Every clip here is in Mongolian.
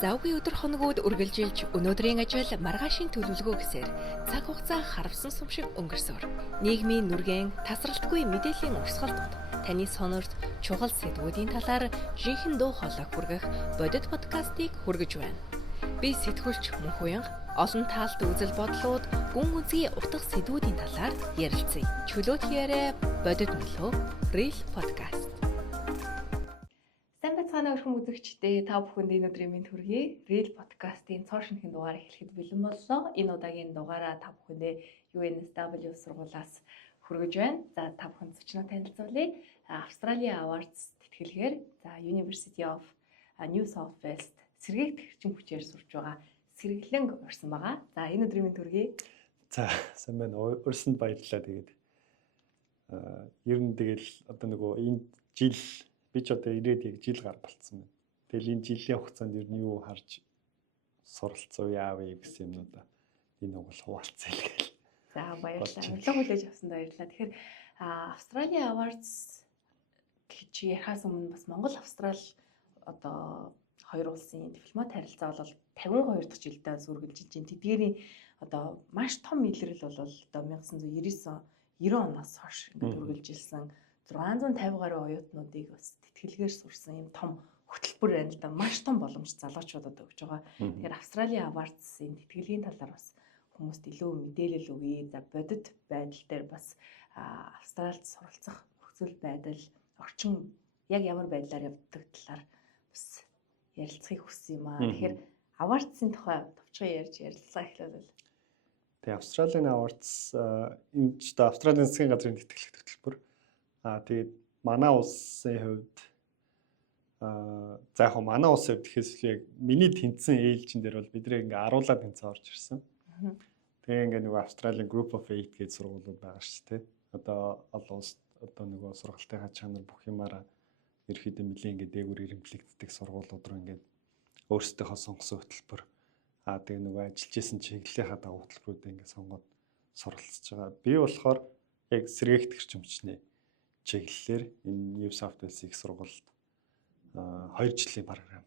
Завгүй өдөр хоногуд үргэлжилж өнөөдрийн ажил маргаашийн төлөвлөгөө гэсээр цаг хугацаа харавсан сум шиг өнгөрсөөр нийгмийн нүргэн тасралтгүй мэдээллийн урсгалууд таны сонорт чухал сэдвүүдийн талаар жинхэнэ дуу хоолой хүргэх бодит подкастыг хүргэж байна. Би сэтгүүлч Мөнхуянга олон таалт үзэл бодлууд гүн гүнзгий утга сэдвүүдийн талаар ярилцъя. Чөлөөт яриа бодит мөлөө Real Podcast. Сайн бацгаана өрхөн үзэгчдээ та бүхэнд энэ өдрийн мэнд хүргэе. Real Podcast-ийн цоо шинэхэн дугаар эхлэхэд бэлэн боллоо. Энэ удаагийн дугаараа та бүхэндээ UNSW сургуулиас хүргэж байна. За та бүхэнд зочноо танилцуулъя. Australia Awards тэтгэлгээр University of New South Wales сэргээгт хэрчим хүчээр сурж байгаа сэргэлэн урьсан байгаа. За энэ өдрийн мэнд хүргэе. За сайн байна. Урьсанд баярлалаа. Тэгээд ер нь тэгэл одоо нөгөө энэ жил би ч одоо ирээд яг жил гар болцсон байна. Тэгэл энэ жилийн хугацаанд ер нь юу харж суралцсан яав гэсэн юмнуудаа энэ угол хуваалцъя л гээл. За баярлалаа. Урилга хүлээж авсанд баярлалаа. Тэгэхээр Australia Awards гэж ярихаас өмнө бас Монгол Австрал одоо хоёр улсын дипломат харилцаа бол 52 дахь жилдээ сүргэлж байна. Тэдгээрийн одоо маш том илрэл бол одоо 1999 90 оноос хойш ингээд үргэлжилсэн 650 гаруй оюутнуудыг бас тэтгэлгээр сурсан юм том хөтөлбөр байна л да. Маш том боломж залуучуудад өгж байгаа. Тэгэхээр Australia Awards-ийн тэтгэлгийн талаар бас хүмүүст илүү мэдээлэл өгье. За бодит байдал дээр бас Австралид суралцах нөхцөл байдал, орчин яг ямар байдлаар явдаг талаар бас ярилцахыг хүссэн юм аа. Тэгэхээр Awards-ийн тухай товчхон ярьж ярилцлага эхлүүлвэл. Тэгээ Australian Awards энэ ч одоо Австралийн засгийн газрын тэтгэлэг хөтөлбөр. Тэгээд манай улсын хувьд за яг манай улсын хувьд гэхээс яг миний тэнцсэн ээлжин дээр бол бид нэр ингээ аруулаад тэнцээ орж ирсэн. Тэгээ ингээ нөгөө Australian Group of 8 гэж сургуулиуд байгаа шүү дээ. Одоо олон улс одоо нөгөө сургалтын чанар бүх юмараа ерөөхдөө нэлээд ингээ дээгүүр ирэмблэгддэг сургуулиуд руу ингээ өөрсдийнхөө сонгосон хөтөлбөр тэгээ нөгөө ажиллаж исэн чиглэлийнхаа дагуу хөтөлбөрүүд ингээ сонгоод суралцж байгаа. Би болохоор яг сэргээгт хэрчимчний чиглэлээр энэ New South Wales их сургуульд 2 жилийн програм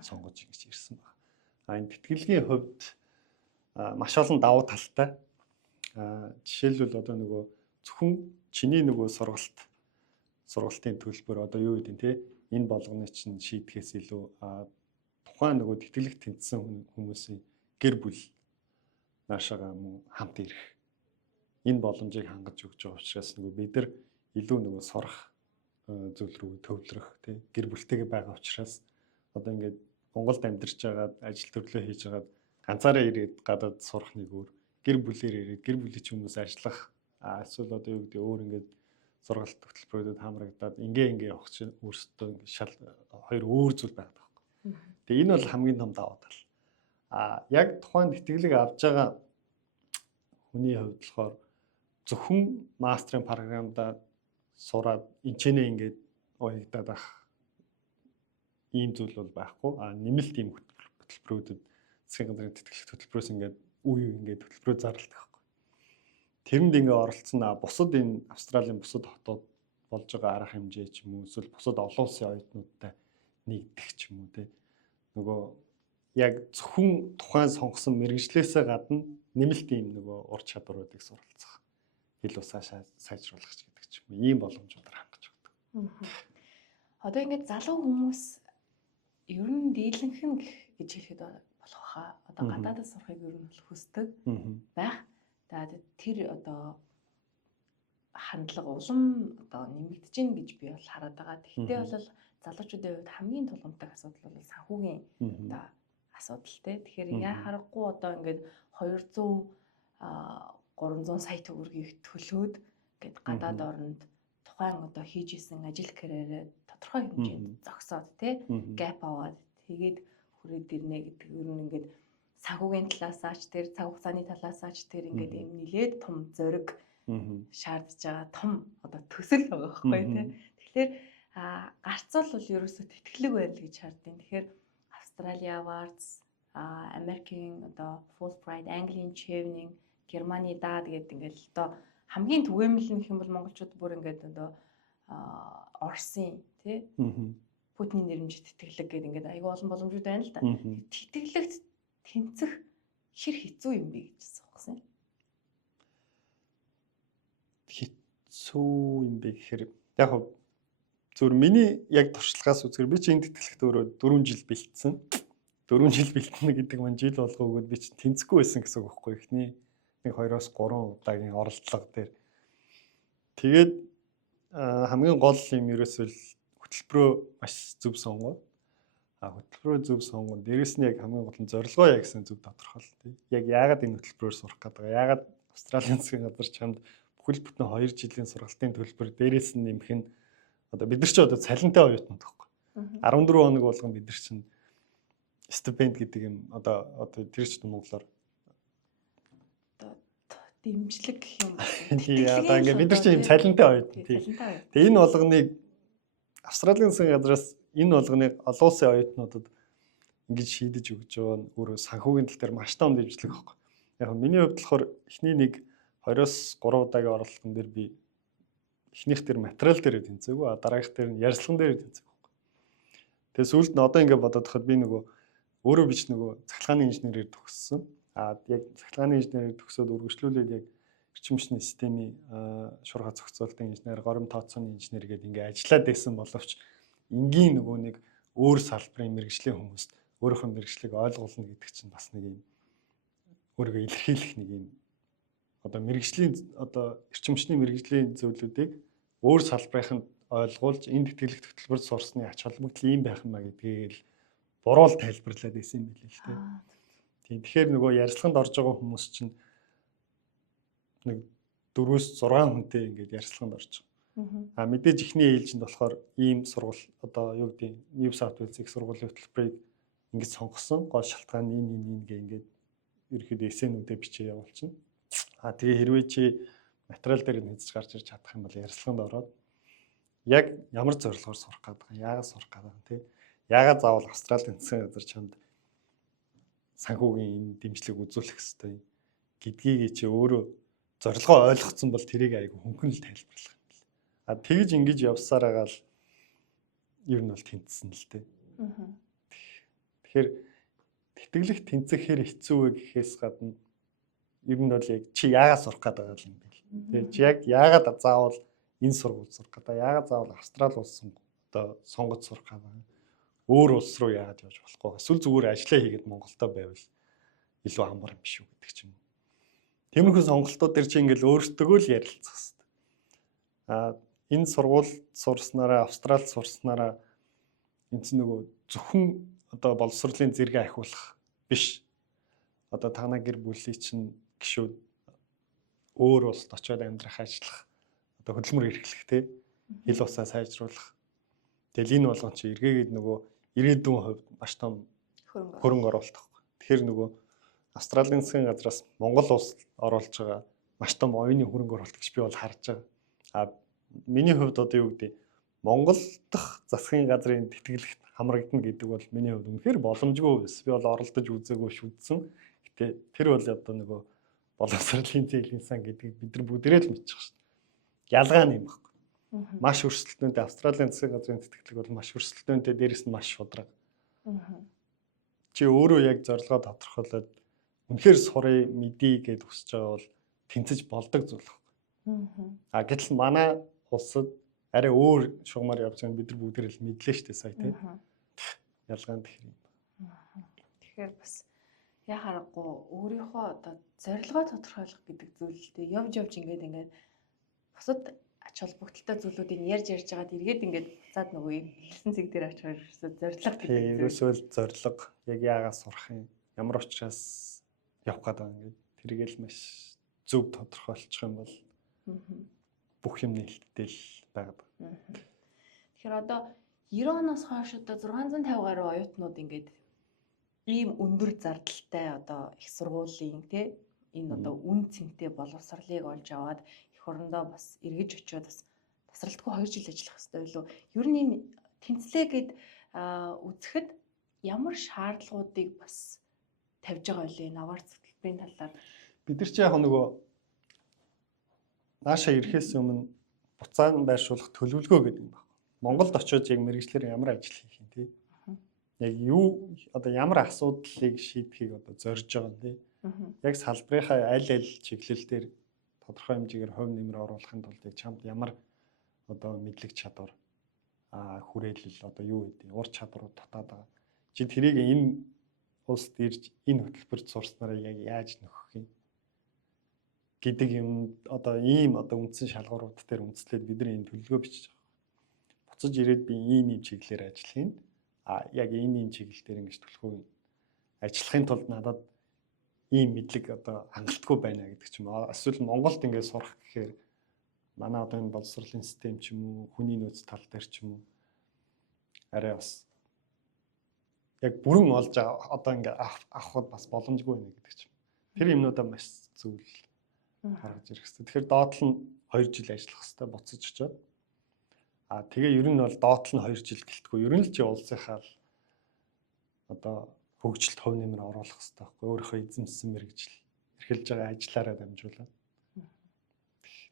сонгож ингэж ирсэн байна. Энэ тэтгэлгийн хувьд маш олон давуу талтай. Жишээлбэл одоо нөгөө зөвхөн чиний нөгөө сургалтын төлбөр одоо юу гэдэг те энэ болгоны чинь шийдэхээс илүү тухайн нөгөө тэтгэлэг тэнцсэн хүмүүсийн гэр бүл наашаага мөн хамт ирэх энэ боломжийг хангаж өгч байгаа учраас нөгөө бид нар илүү нөгөө сурах зүйл рүү төвлөрөх тий гэр бүлтэйгээ байгаа учраас одоо ингээд Монголд амьдарч байгаад ажил төрлөө хийж байгаад ганцаараа ирээд гадаад сурах нэг өөр гэр бүлээр ирээд гэр бүлийн хүмүүс ажиллах эсвэл одоо юу гэдэг өөр ингээд сургалт хөтөлбөрүүдэд хамрагдаад ингээ явах чинь өөрсдөө ингээд шал хоёр өөр зүйл байдаг байхгүй. Тэгээ энэ бол хамгийн том давуу тал. Яг тухайн тэтгэлэг авж байгаа хүний хувьд болохоор зөвхөн мастрын програмдаа сураад энчэнэ ингээд оягдаад ах ийм зүйл бол байхгүй. Нэмэлт ийм хөтөлбөрүүдэд засгийн газрын тэтгэлэг хөтөлбөрөөс ингээд үе ингээд хөтөлбөрөө зарладаг байхгүй. Тэрэнд ингээд оролцсон бусад энэ Австралийн бусад хотод болж байгаа арга хэмжээ ч юм уу эсвэл бусад олон улсын оюутнуудтай нэгдэх ч юм уу те. Нөгөө яг зөвхөн тухайн сонгосон мэргэжлээсээ гадна нэмэлт ийм нөгөө ур чадваруудыг суралцах хэл усаа сайжруулах гэдэг ч юм уу ийм боломжуудаар хангаж өгдөг. Одоо ингээд залуу хүмүүс ер нь дийлэнхэн гэж хэлэхэд болох хаа. Одоо гадаадд сурахыг ер нь хүсдэг байх. Тэр одоо хандлага улам одоо нэмэгдэж гин гэж би бол хараад байгаа. Гэхдээ бол залуучуудын хувьд хамгийн тулгамдтай асуудал бол санхүүгийн одоо асуудал те. Тэгэхээр яа харахгүй одоо ингээд 200 300 сая төгрөгийг төлөөд гээд гадаад орнд тухайн одоо хийж исэн ажил карьерээ тодорхой хэмжээнд зогсоод те гэп аваад тэгээд хүрээд ирнэ гэдэг ер нь ингээд санхүүгийн талаасаа ч тэр цаг хугацааны талаасаа ч тэр ингээд юм нилээд том зориг шаардж байгаа том одоо төсөл байгаа байхгүй те. Тэгэхээр гарцуул бол ерөөсөө тэтгэлэг байл гэж хардیں۔ Тэгэхээр Australia Awards, Америкийн одоо Fulbright, Английн Chevening, Германы даад гэдэг ингээд одоо хамгийн түгээмэл нь гэх юм бол монголчууд бүр ингээд одоо Оросын тий Путиний нэрмжит тэтгэлэг гэдэг ингээд аюул олон боломжууд байна л да. Мгм. Тэтгэлэгт тэнцэх хэр хэцүү юм бэ гэж асуусан. Хэцүү юм бэ гэхээр яг хөө зөвхөн миний яг туршлагаас үзэхээр би чинь энэ тэтгэлэгт өөрөө 4 жил бэлдсэн. 4 жил бэлтэнэ гэдэг маань жил болго өгөөд би чинь тэнцэхгүй байсан гэсэн үг байхгүй ихний 1-2-3 удаагийн оролдлого дээр. Тэгээд хамгийн гол юм ерөөсөө хөтөлбөрөө маш зөв сонгоо. Хөтөлбөрөө зөв сонгоо. Дээрэс нь яг хамгийн гол нь зорилгоо яг гэсэн зөв тодорхойл. Яг яагаад энэ хөтөлбөрөөр сурах гэдэг. Яагаад Австралийн засгийн газар чамд бүхэл бүтэн 2 жилийн сургалтын төлбөр дээрээс нь нэмэх нь одоо бид нар ч одоо цалинтай оюутнууд байхгүй. 14 хоног болгон бид нар чинь стипенд гэдэг юм одоо тэр ч монголоор дэмжлэг гэх юм. Тий одоо ингээд бид нар чинь юм цалинтай оюутан тий. Тэгээ энэ болгоныг Австралийн засгийн газраас энэ болгоныг олон улсын оюутнуудад ингэж шийдэж өгч байгаа нь өөрөө санхүүгийн тал дээр маш том дэмжлэг байхгүй. Яг миний хувьд болохоор эхний 1-2-3 удаагийн оролцоон дээр би эхнийх дээр материал дээр тэнцээгүй, дараагийнх дээр нь ярьцлаган дээр тэнцээгүй байхгүй. Тэгээ сүүлд нь одоо ингээд бодоод хахад би нөгөө өөрөө бич нөгөө цахилгааны инженерээр төгссөн. Яг цахилгааны инженерээр төгсөөд үргэлжлүүлээд яг эрчим хүчний системийн шуурга зохицуулалтын инженер, горим тооцооны инженер гэдэг ингээд ажиллаад байсан боловч энгийн нөгөө нэг өөр салбарын мэргэжлийн хүмүүст өөрийнхөө мэргэжлийг ойлгуулна гэдэг чинь бас нэг юм өөрийгөө илэрхийлэх нэг юм одоо мэргэжлийн одоо эрчим хүчний мэргэжлийн зөвлөдүүдийг өөр салбарынханд ойлгуулж энэ тэтгэлэг хөтөлбөрт сурсны ач холбогдол ийм байх юмаа гэдгийг л буруул тайлбарлаад байсан юм билээ л дээ. Тийм тэгэхээр нөгөө ярилцлаганд орж байгаа хүмүүс чинь нэг 4-6 хүнтэй ингээд ярилцлаганд орж байгаа. Мэдээж ихний ээлжинд болохоор ийм сургууль одоо юу гэдэг New South Wales-ийн сургуулийн хөтөлбөрийг ингэж сонгосон. Гол шалтгаан энэ ингээд ерөөхдөө эсэнүүдэд бичиж явуулчихна. Тэгээ хэрвээ чи материал дээр нэзэж гарч ирж чадах юм бол ярилцлаганд ороод яг ямар зорилгоор сурах гэдэг юм, яагаад сурах гэдэг юм тий. Яагаад заавал Австралийн засгийн газар чамд санхүүгийн энэ дэмжлэг үзүүлэх ёстой гэдгийг чи өөрөө зорилгоо ойлгоцсон бол тэрийг айгүй хөнгөн л тайлбарлах юм бэл. Тэгж ингэж явсаар байгаа л ер нь бол тэнцсэн л дээ. Тэгэхээр тэтгэлэг тэнцэх хэр хэцүү вэ гэхээс гадна ер нь бол яг чи яагаад сурах гэдэг юм бэл. Тэгээ чи яг яагаад заавал энэ сургууль сурах гэдэг, яагаад заавал Австрали улс одоо сонгож сурах гэдэг. Өөр улс руу яагаад явж болохгүй. Эсвэл зүгээр ажиллаа хийгээд Монголдо байвал илүү амар юм биш үү гэдэг ч юм. Тиймэрхүү сонголтууд дээр чи ингээл өөртөө л ярилцах хэрэгтэй. Энэ сургууль сурснараа, Австралид сурснараа энэ нөгөө зөвхөн одоо боловсролын зэрэг ахиулах биш. Одоо танаа гэр бүлийн чинь гişүүд өөр улсад очиод амьдрах, ажиллах, одоо хөдөлмөр эрхлэх те хил усаа сайжруулах. Тэгэл энэ болгон чи эргээгээд нөгөө ирээдүйн хувьд маш том хөрөнгө оруулалт байхгүй. Тэгэхээр нөгөө Австралийн засгийн газраас Монгол улс оруулж байгаа маш том оюуны хөрөнгө оруулалт гэж би бол харж байгаа. Миний хувьд одоо юу гэдэг Монгол дахь засгийн газрын тэтгэлэгт хамрагдана гэдэг бол миний хувьд үнэхээр боломжгүй байсан. Би бол оролдож үзээгүй шүдсэн. Гэтэ тэр бол одоо нөгөө боловсролын зээлийн сан гэдгийг бид нар бүгдээрээ л мэдчих шүү дээ. Ялгаа нь юм байна. Маш өрсөлдөөнтэй Австралийн засгийн газрын тэтгэлэг бол маш өрсөлдөөнтэй, дээрэс нь маш шудраг. Чи өөрөө яг зорилгоо тодорхойлоод үнэхээр сурыг мэдий гэдээ хүсэж байгаа бол тэнцэж болдог зүйл байна. Гэтэл манай улсад арай өөр шугамар явж байгаа бид нар бүгдээр л мэдлээ шүү дээ сая тийм. Ялгаа нь тэгэхээр юм. Тэгэхээр бас яа харахгүй өөрийнхөө одоо зорилгоо тодорхойлох гэдэг зүйлтэй явж ингээд бусад ач холбогдолтой зүйлүүдийг ярьж байгаад эргээд ингээд буцаад нөгөө хэлсэн цэг дээр очихоор зорилго гэдэг. Тийм ерөөсөө л зорилго яг яагаад сурах юм, ямар учраас явах гэдэг ингээд тэргээл маш зөв тодорхойлчих юм бол бүх юм нээлттэй л байгаад. Тэгэхээр одоо 90 оноос хойш одоо 650 гаруй оюутнууд ингээд ийм өндөр зардалтай одоо их сургуулийн тий энэ одоо үн цэнтэй боловсролыг олж аваад эх орондоо бас эргэж очиод бас тасралтгүй 2 жил ажиллах хэрэгтэй байлоо. Ер нь энэ тэнцлээ гэд үзэхэд ямар шаардлагуудыг бас тавьж байгаа вэ энэ аваар хөтөлбөрийн талаар? Бид нар чи яг нөгөө нааша ирэхээс өмнө буцаан байршуулах төлөвлөгөө гэдэг юм байна. Монголд очиод яг мэргэжлэр ямар ажил хийх юм тий. Яг юу одоо ямар асуудлыг шийдэхийг одоо зорж байгаа юм тий. Яг салбарынхаа аль чиглэл дээр тодорхой хэмжээгээр хувь нэмэр оруулахын тулд яг чамд ямар одоо мэдлэг чадвар хүрээлэл одоо юу гэдэг ур чадварууд татаад байгаа. Чи тэрийг энэ улсд ирж энэ хөтөлбөрт сурснараа яг яаж нөхөх юм гэдэг юм одоо ийм одоо үндсэн шалгуурууд дээр үндэслээд бид нар энэ төлөвлөгөө бичиж байгаа. Буцаж ирээд би ийм чиглэлээр ажиллахын яг энэ чиглэл дээр ингэж төлөвлөгөө ажиллахын тулд надад ийм мэдлэг одоо хангалтгүй байна гэдэг ч юм уу. Эсвэл Монголд ингээд сурах гэхээр манай одоо энэ боловсролын систем ч юм уу, хүний нөөц тал дээр ч юм уу арай бас яг бүрэн олж одоо ингээд авахд бас боломжгүй байна гэдэг ч юм. Тэр юмнуудаа маш зүйл харж ирэх хэрэгтэй. Тэгэхээр доотлол нь 2 жил ажиллах хэрэгтэй буцаж очиод. Тэгээ ер нь бол доотлол нь 2 жил гэлтгүй. Ер нь л чи улсынхаа одоо хөгжилд хувь нэмэр оруулах хэрэгтэй байхгүй. Өөрийнхөө эзэмссэн мэргэжил эрхэлж байгаа ажиллаараа дамжуулаад.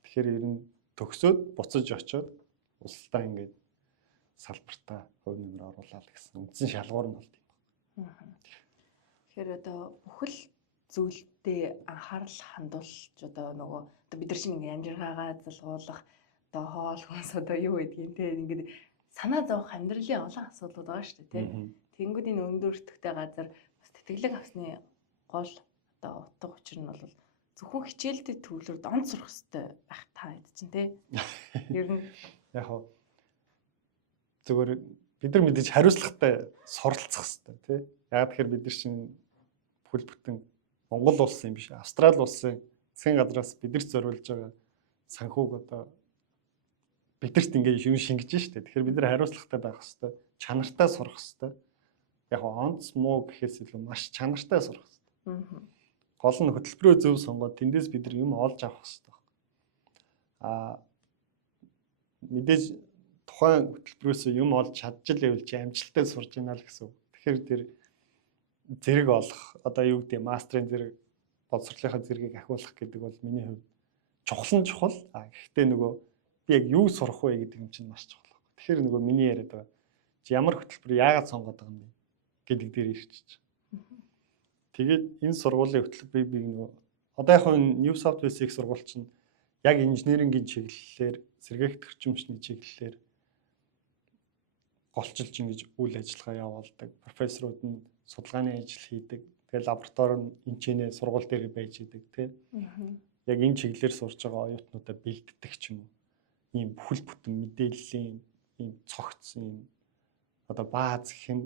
Тэгэхээр ер нь төгсөөд буцаж очиод улсдаа ингээд салбартаа хувь нэмэр оруулаад гэсэн үндсэн шалгуур нь болд юм байна. Тэгэхээр одоо бүхэл зүйлдээ анхаарал хандуулж одоо нөгөө одоо бид нар чинь ингээд амжиргаагаа залгуулах одоо хоол хүнс одоо юу гэдгийг те ингээд санаа зовох амьдралын олон асуудлууд байгаа шүү дээ те. Тэнгүүд энэ өндөр өртөгтэй газар бас тэтгэлэг авсны гол одоо утга учир нь бол зөвхөн хичээлдээ төвлөрд онц сурах хэрэгтэй байх та хэд чинь те. Ер нь яг хоо зөвөр бид нар мэдээж хариуцлагатай суралцах хэрэгтэй тий. Яг тэгэхээр бид нар чинь бүхэл бүтэн Монгол улсын биш Австрали улсын засгийн газраас бидэрт зориулж байгаа санхүүг одоо бидэрт ингээд юм шингэж штэ. Тэгэхээр бид нар хариуцлагатай байх хэрэгтэй. Чанартай сурах хэрэгтэй. Яг онц муу гэхээс илүү маш чанартай сурах хэрэгтэй. Гол нь хөтөлбөрөө зөв сонгоод тэндээс бид нар юм олж авах хэрэгтэй. Мэдээж тухайн хөтөлбөрөөс юм олж чадчихлаа гэвэл чи амжилттай сурж ийна л гэсэн үг. Тэгэхээр тэр зэрэг олох одоо юу гэдэг мастрын зэрэг боловсролынхаа зэргийг ахиулах гэдэг бол миний хувьд чухал. Гэхдээ нөгөө би яг юу сурах вэ гэдэг юм чинь маш чухал. Тэгэхээр нөгөө миний яриад байгаа чи ямар хөтөлбөр яагаад сонгоод байгаа юм бэ гэдэг дээр ирчихэж байгаа. Тэгээд энэ сургуулийн хөтөлбөрийг би нөгөө одоо яг New South Wales их сургууль чинь яг инженерингийн чиглэлээр сэргээгт орчимчны чиглэлээр голчилж ингэж үйл ажиллагаа явуулдаг. Профессорууд нь судалгааны ажил хийдэг. Тэгээ лаборатори нь энэчнээ сургууль дээр байж идэг тий. Яг энэ чиглэлээр сурж байгаа оюутнуудаа бэлддэг ч юм уу. Ийм бүхэл бүтэн мэдээллийн ийм цогц ийм одоо бааз гэх юм.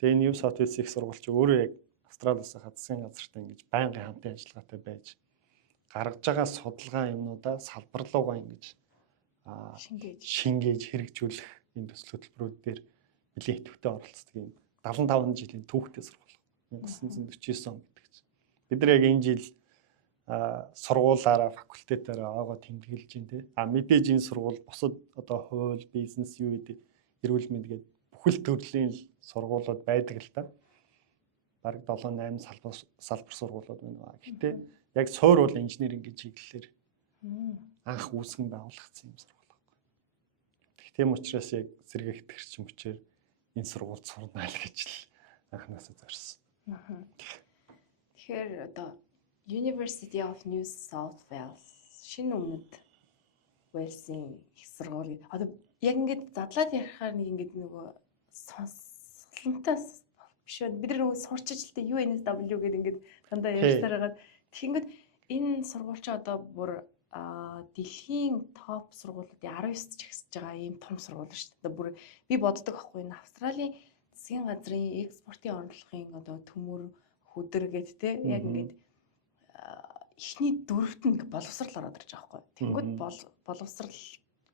Тэгээ New South Wales их сургууль чи өөрөө яг Австралиас хадсан газартай ингэж байнгын хамтын ажиллагаатай байж гаргаж байгаа судалгаа юмнуудаа салбарлуугаа ингэж шингээж хэрэгжүүлэх энэ төсөл хөтөлбөрүүд дээр нэлээд идэвхтэй оролцдог юм 75 жилийн түүхтэй сургууль 1949 он гэдэг чинь. Бид нар яг энэ жил сургуулаараа факультетаараа агаа тэмдэглэж байна тий. Мэдээж энэ сургууль бусад одоо хууль, бизнес юу гэдэг эрүүл мэнд гэдэг бүхэл төрлийн сургуулиуд байдаг л та. Бараг 7-8 салбар сургуулиуд байна. Гэхдээ яг суур бол инженерингийн чиглэлээр анх үүсгэн байгуулагдсан юм сургууль байхгүй. Тийм учраас яг сэргээгт гэрчим хүчээр энэ сургуульд сурна л гэж л анхнаасаа зорьсон. Тэгэхээр одоо University of New South Wales шинэ өмнөд Wales-ийн их сургууль одоо яг ингээд задлаад ярихаар нэг ингээд нөгөө сонслонтой биш үү бид нар нөгөө сурч ажилтаа UNSW гэдэг ингээд дандаа ярьсаар байгаа. Тэгэхэд энэ сургууль чи одоо бүр дэлхийн топ сургуулиудын 19-т чигсэж байгаа ийм том сургууль шүү дээ. Бүр би боддог байхгүй энэ Австралийн засгийн газрын экспортын орлогын одоо төмөр хөдөр гэд те яг ингээд эхний дөрөвт нь боловсрал ороод ирж байгаа байхгүй. Тэнгүүд боловсрал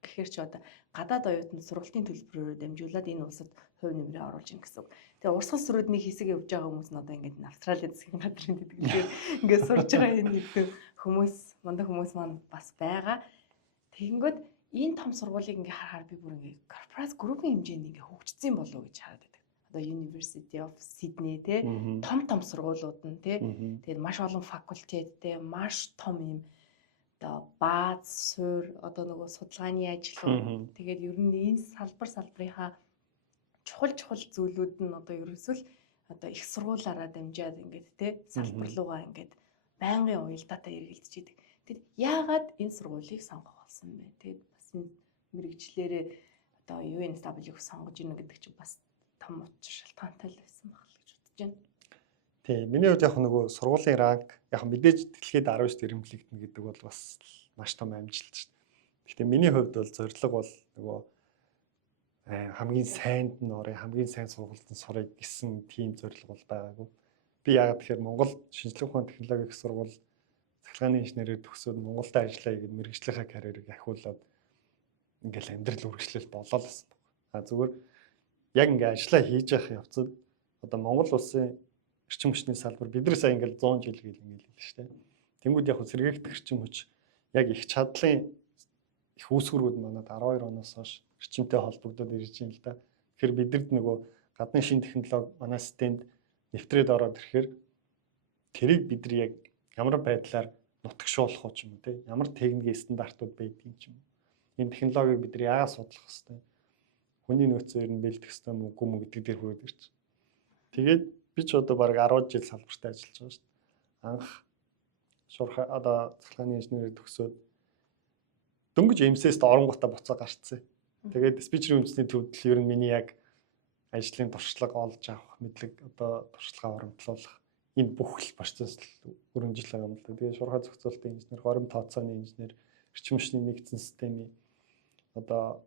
гэхээр чи одоо гадаад оюутны сургалтын төлбөрөөр дамжуулаад энэ улсад хувь нэмрээ оруулж ийн гэсэн үг. Тэгээ урсгал сүрүүдний хэсэг явж байгаа хүмүүс нь одоо ингээд Австралийн засгийн газрын тэтгэлгээр ингээд сурж байгаа энэ хэдэн хүмүүс мундаг хүмүүс маань бас байгаа. Тэгэнгүүт энэ том сургуулийг ингээ харахаар би бүр ингээ корпорац группийн хэмжээнд ингээ хөгжсөн болов уу гэж хараад байдаг. Одоо University of Sydney те том сургуулиуд нь те тэгээд маш олон факультет те маш том юм одоо бааз, суур, одоо нөгөө судалгааны ажлууд тэгээд ер нь энэ салбарынхаа чухал зүйлүүд нь одоо ерөөсөө л одоо их сургуулаараа дамжаад ингээд те салбар руугаа ингээд байнгын уялдаатай эргэлдэж идэг. Тэгэд яагаад энэ сургуулийг сонгох болсон бэ? Тэгэд бас энэ мэрэгчлэрээ одоо UNSW-г сонгож ийнэ гэдэг чинь бас том учир шалтгаантай л байсан байх л гэж бодож байна. Тийм. Миний хувьд яг нөгөө сургуулийн ранг яг мэдээж дэлхийд 19-т ирэмблэгдэнэ гэдэг бол бас маш том амжилт шүү дээ. Гэхдээ миний хувьд бол зорилго бол нөгөө хамгийн сайнд нь орё, хамгийн сайн сургуульд нь сурах гэсэн тийм зорилго бол байгаагүй. Би яагаад тэгэхээр Монгол шинжлэх ухааны технологийн их сургууль цахилгааны инженерээр төгсөөд Монголд ажиллая гэдэг мэргэжлийнхаа карьерийг ахиулаад ингээл амьдрал үргэлжлэл болоо л гэсэн. Зүгээр яг ингээ ажиллаа хийж явах явцад одоо Монгол улсын эрчим хүчний салбар бид нар сая ингээл 100 жил гэл ингээл хэлсэн шүү дээ. Тэнгүүд яг сэргээгдэх эрчим хүч яг их чадлын их үүсгэрүүд манад 12 оноос хойш эрчимтэй холбогдоод ирж байна л да. Тэгэхээр бидэрд нөгөө гадны шин технологи манай системд нэвтрээд ороод ирэхээр тэрийг бид нар яг ямар байдлаар нутагшуулах уу ч юм уу те ямар техникийн стандартууд байдгийг ч юм. Энэ технологиг бид нар яагаад судлах хэвтэй? Хүний нөөцөөр нь бэлдэх хэвтэй юм уу гэдэг дээр хүрээд ирж. Тэгээд би ч одоо баг 10 жил салбартаа ажиллаж байгаа шүү дээ. Анх шуурхай одоо цахилгааны инженерээр төгсөөд дөнгөж МСС-д оронгуудаа буцаа гарцсан. Тэгээд диспетчерийн үндэсний төвдөл ер нь миний яг ажлын туршлага олж авах мэдлэг одоо туршлагаа оромтлуулах энэ бүх л процесс өрнөжлөг юм л да. Тэгээд шуурхай зохицуулалтын инженер, горим тооцооны инженер, эрчим хүчний нэгдсэн системийн одоо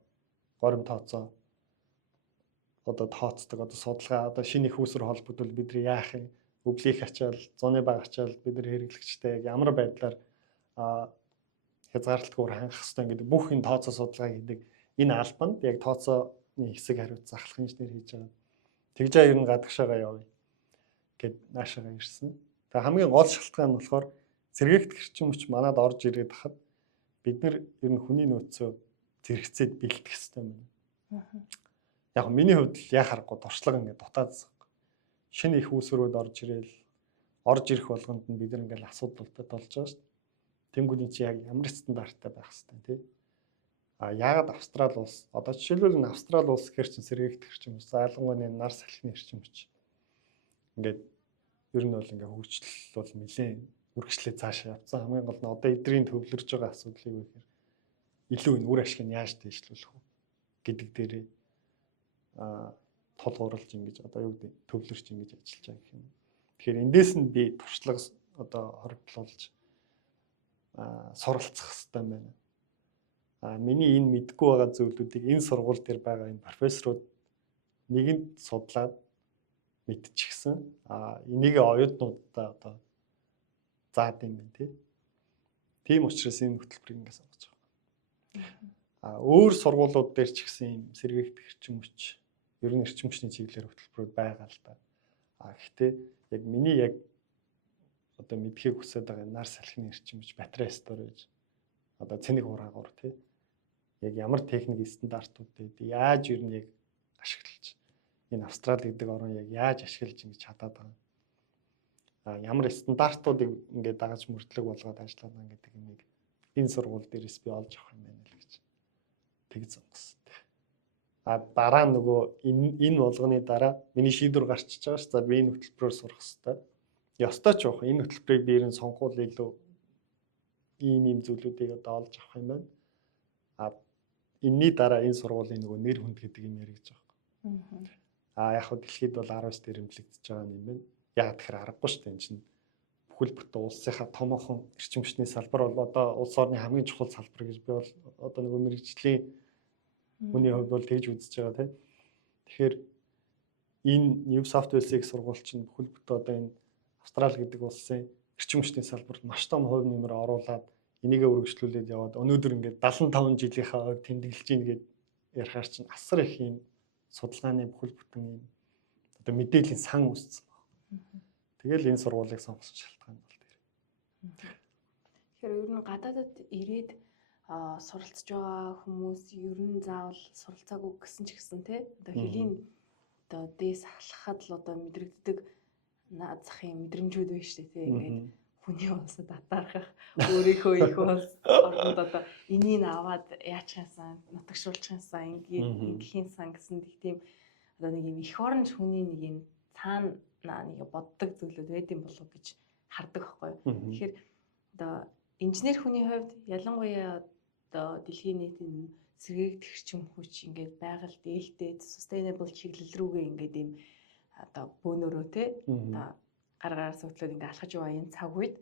горим тооцоо одоо тооцдог одоо судалгаа одоо шинэ их үүсвэр холбогдвол бид нар яах юм? Өвлийг ачаал, зуны баг ачаал бид нар хэрэглэгчтэй ямар байдлаар хязгаарлалтгүйгээр хангах хэрэгтэй гэдэг бүх энэ тооцоо судалгаа хийдэг энэ албанд яг тооцооны хэсэг хариуцсан ахлах инженер хийж байгаа. Тэгж ер нь гадагшаага явъя гэд наашаага ирсэн. Тэгээ хамгийн гол шалтгаан нь болохоор зэрэгт эрчим хүч манад орж ирээд хахад бид нар ер нь хүний нөөцөө зэрэгцээд бэлтгэх хэрэгтэй юм. Яг миний хувьд л яа харахгүй туршлага ингээд дутаадсан. Шинэ их үүсвэрүүд орж ирэх болгонд нь бид нар ингээд асуудалтай болж байгаа шүү дээ. Тэнгүүд энэ чи яг ямар стандарттай байх хэвтэй тий. Яагаад Австрали улс одоо жишээлбэл энэ Австрали улс гэхэр чин сэргээгдэх эрчим хүч, ялангуяа нар салхины эрчим хүч. Ингээд ер нь бол ингээд хөгжил бол нэлээд үргэлжлээ цаашаа явцсан. Хамгийн гол нь одоо эдрийн төвлөрж байгаа асуудлыг үхээр илүү энэ үр ашиг нь яаж дэвшлүүлэх вэ гэдэг дээрээ тулгуурлаж ингэж одоо юу гэдэг төвлөрч ингэж ажиллаж байгаа гэх юм. Тэгэхээр эндээс нь би туршлага одоо хоригдлуулж суралцах хэрэгтэй байна. Миний энэ мэдгүй байгаа зүйлүүдийг энэ сургууль дээр байгаа энэ профессорууд нэгэнд судлаад мэдчихсэн. Энийг оюутнуудаа одоо заад юм байна тийм учраас энэ хөтөлбөрийг ингэ сонгож байгаа. Өөр сургуулиуд дээр ч гэсэн юм сэргээгдэх эрчим хүч ер нь эрчим хүчний чиглэлээр хөтөлбөрүүд байгаа л да. Гэхдээ яг миний яг одоо мэдхийг хүсэж байгаа нар салхины эрчим хүч батарей storage одоо цэник ураагуур тий яг ямар техникийн стандартуудыг яаж ер нь яг ашиглаж энэ Австрали гэдэг орн яг яаж ашиглаж ингэж чадаад байгаа ямар стандартуудыг ингээд дагаж мөрдлөг болгоод ажиллаад байгаа гэдэг юмыг энэ сургууль дээрээс би олж авах юм байна л гэж тэг сонгосон. Дараа нөгөө энэ болгоны дараа миний шийдвэр гарчиж байгаа ш. За би энэ хөтөлбөрөөр сурах хэрэгтэй. Ёстой ч явах энэ хөтөлбөрийг би ерэн сонгуул илүү ийм зүйлүүдийг одоо олж авах юм байна. Энэний дараа энэ сургуулийн нөгөө нэр хүнд гэдэг юм яригдж байгаа. Яг хөө дэлхийд бол 19 дээрэмлэгдэж байгаа юм байна. Яг тэгэхээр аргагүй шүү дээ энэ чинь бүхэл бүтэн улсынхаа томоохон эрчим хүчний салбар бол одоо улс орны хамгийн чухал салбар гэж би бол одоо нөгөө мэргэжлийн хүний хувьд бол тэгж үзэж байгаа тийм. Тэгэхээр энэ New South Wales-ийг сургууль чинь бүхэл бүтэн одоо энэ Австрали гэдэг улсын эрчим хүчний салбарт маш том хувь нэмэр оруулаад энийгээ үргэлжлүүлээд яваад өнөөдөр ингээд 75 жилийнхаа хувьд тэмдэглэж ийн гэд ярихаар чинь асар их юм судалгааны бүхэл бүтэн юм одоо мэдээллийн сан үүссэн байна. Тэгэл энэ сургуулийг сонгосон шалтгаан бол тэр. Тэгэхээр ер нь гадаадад ирээд суралцж байгаа хүмүүс ер нь заавал суралцаагүй гэсэн ч гэсэн тий одоо хэлийн одоо дээс халахад л одоо мэдрэгддэг наад захын мэдрэмжүүд байна шүү дээ тий ингээд хүний улсад атаархах өөрийнхөө их улс оронд одоо энийг аваад яачихсан нутагшуулчихсан ингэхийн сан гэсэн тийм одоо нэг юм эх оронч хүний нэг юм цаана нэг боддог зүйлүүд байдсан болов гэж хардаг байхгүй. Тэгэхээр одоо инженер хүний хувьд ялангуяа одоо дэлхийн нийтийн сэргээгдэх эрчим хүч ингээд байгаль дээлтэй sustainable чиглэл рүүгээ ингээд юм одоо бөөнөрөө те одоо гараараа судлаад ингээд алхаж яваа энэ цаг үед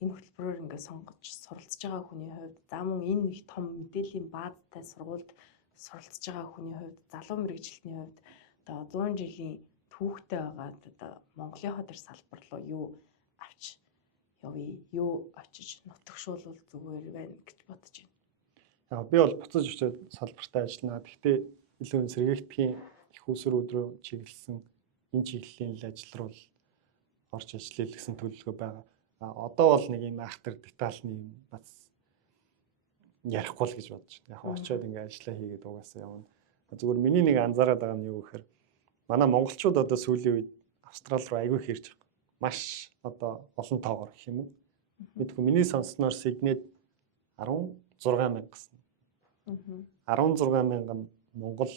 энэ хөтөлбөрөөр ингээд сонгож суралцж байгаа хүний хувьд за мөн энэ их том мэдээллийн баазтай сургуульд суралцж байгаа хүний хувьд залуу мэрэгчлэлтний хувьд одоо 100 жилийн түүхтэй байгаа одоо Монголын хотор салбар руу юу авч явъя юу очиж нутагшуулвал зүгээр байна гэж бодож байна. Яг би бол буцаж очиод салбартаа ажиллана. Гэхдээ илүү сэргээгдэхийн их усрууд руу чиглэсэн энэ чиглэлийн ажил руу орж ажиллая гэсэн төлөвлөгөө байгаа. Одоо бол нэг юм айхтар детальны юм бас ярихгүй л гэж бодож байна. Яг очиод ингээ ажиллаа хийгээд угаасаа явна. Зүгээр миний нэг анзаараад байгаа нь юу гэхээр манай монголчууд одоо сүүлийн үед Австрали руу аягүй хэрж байгаа. Маш одоо олон тоогоор гэх юм уу. Мэдгүй миний сонссноор Сиднейд 16,000 гэсэн. 16,000 Монгол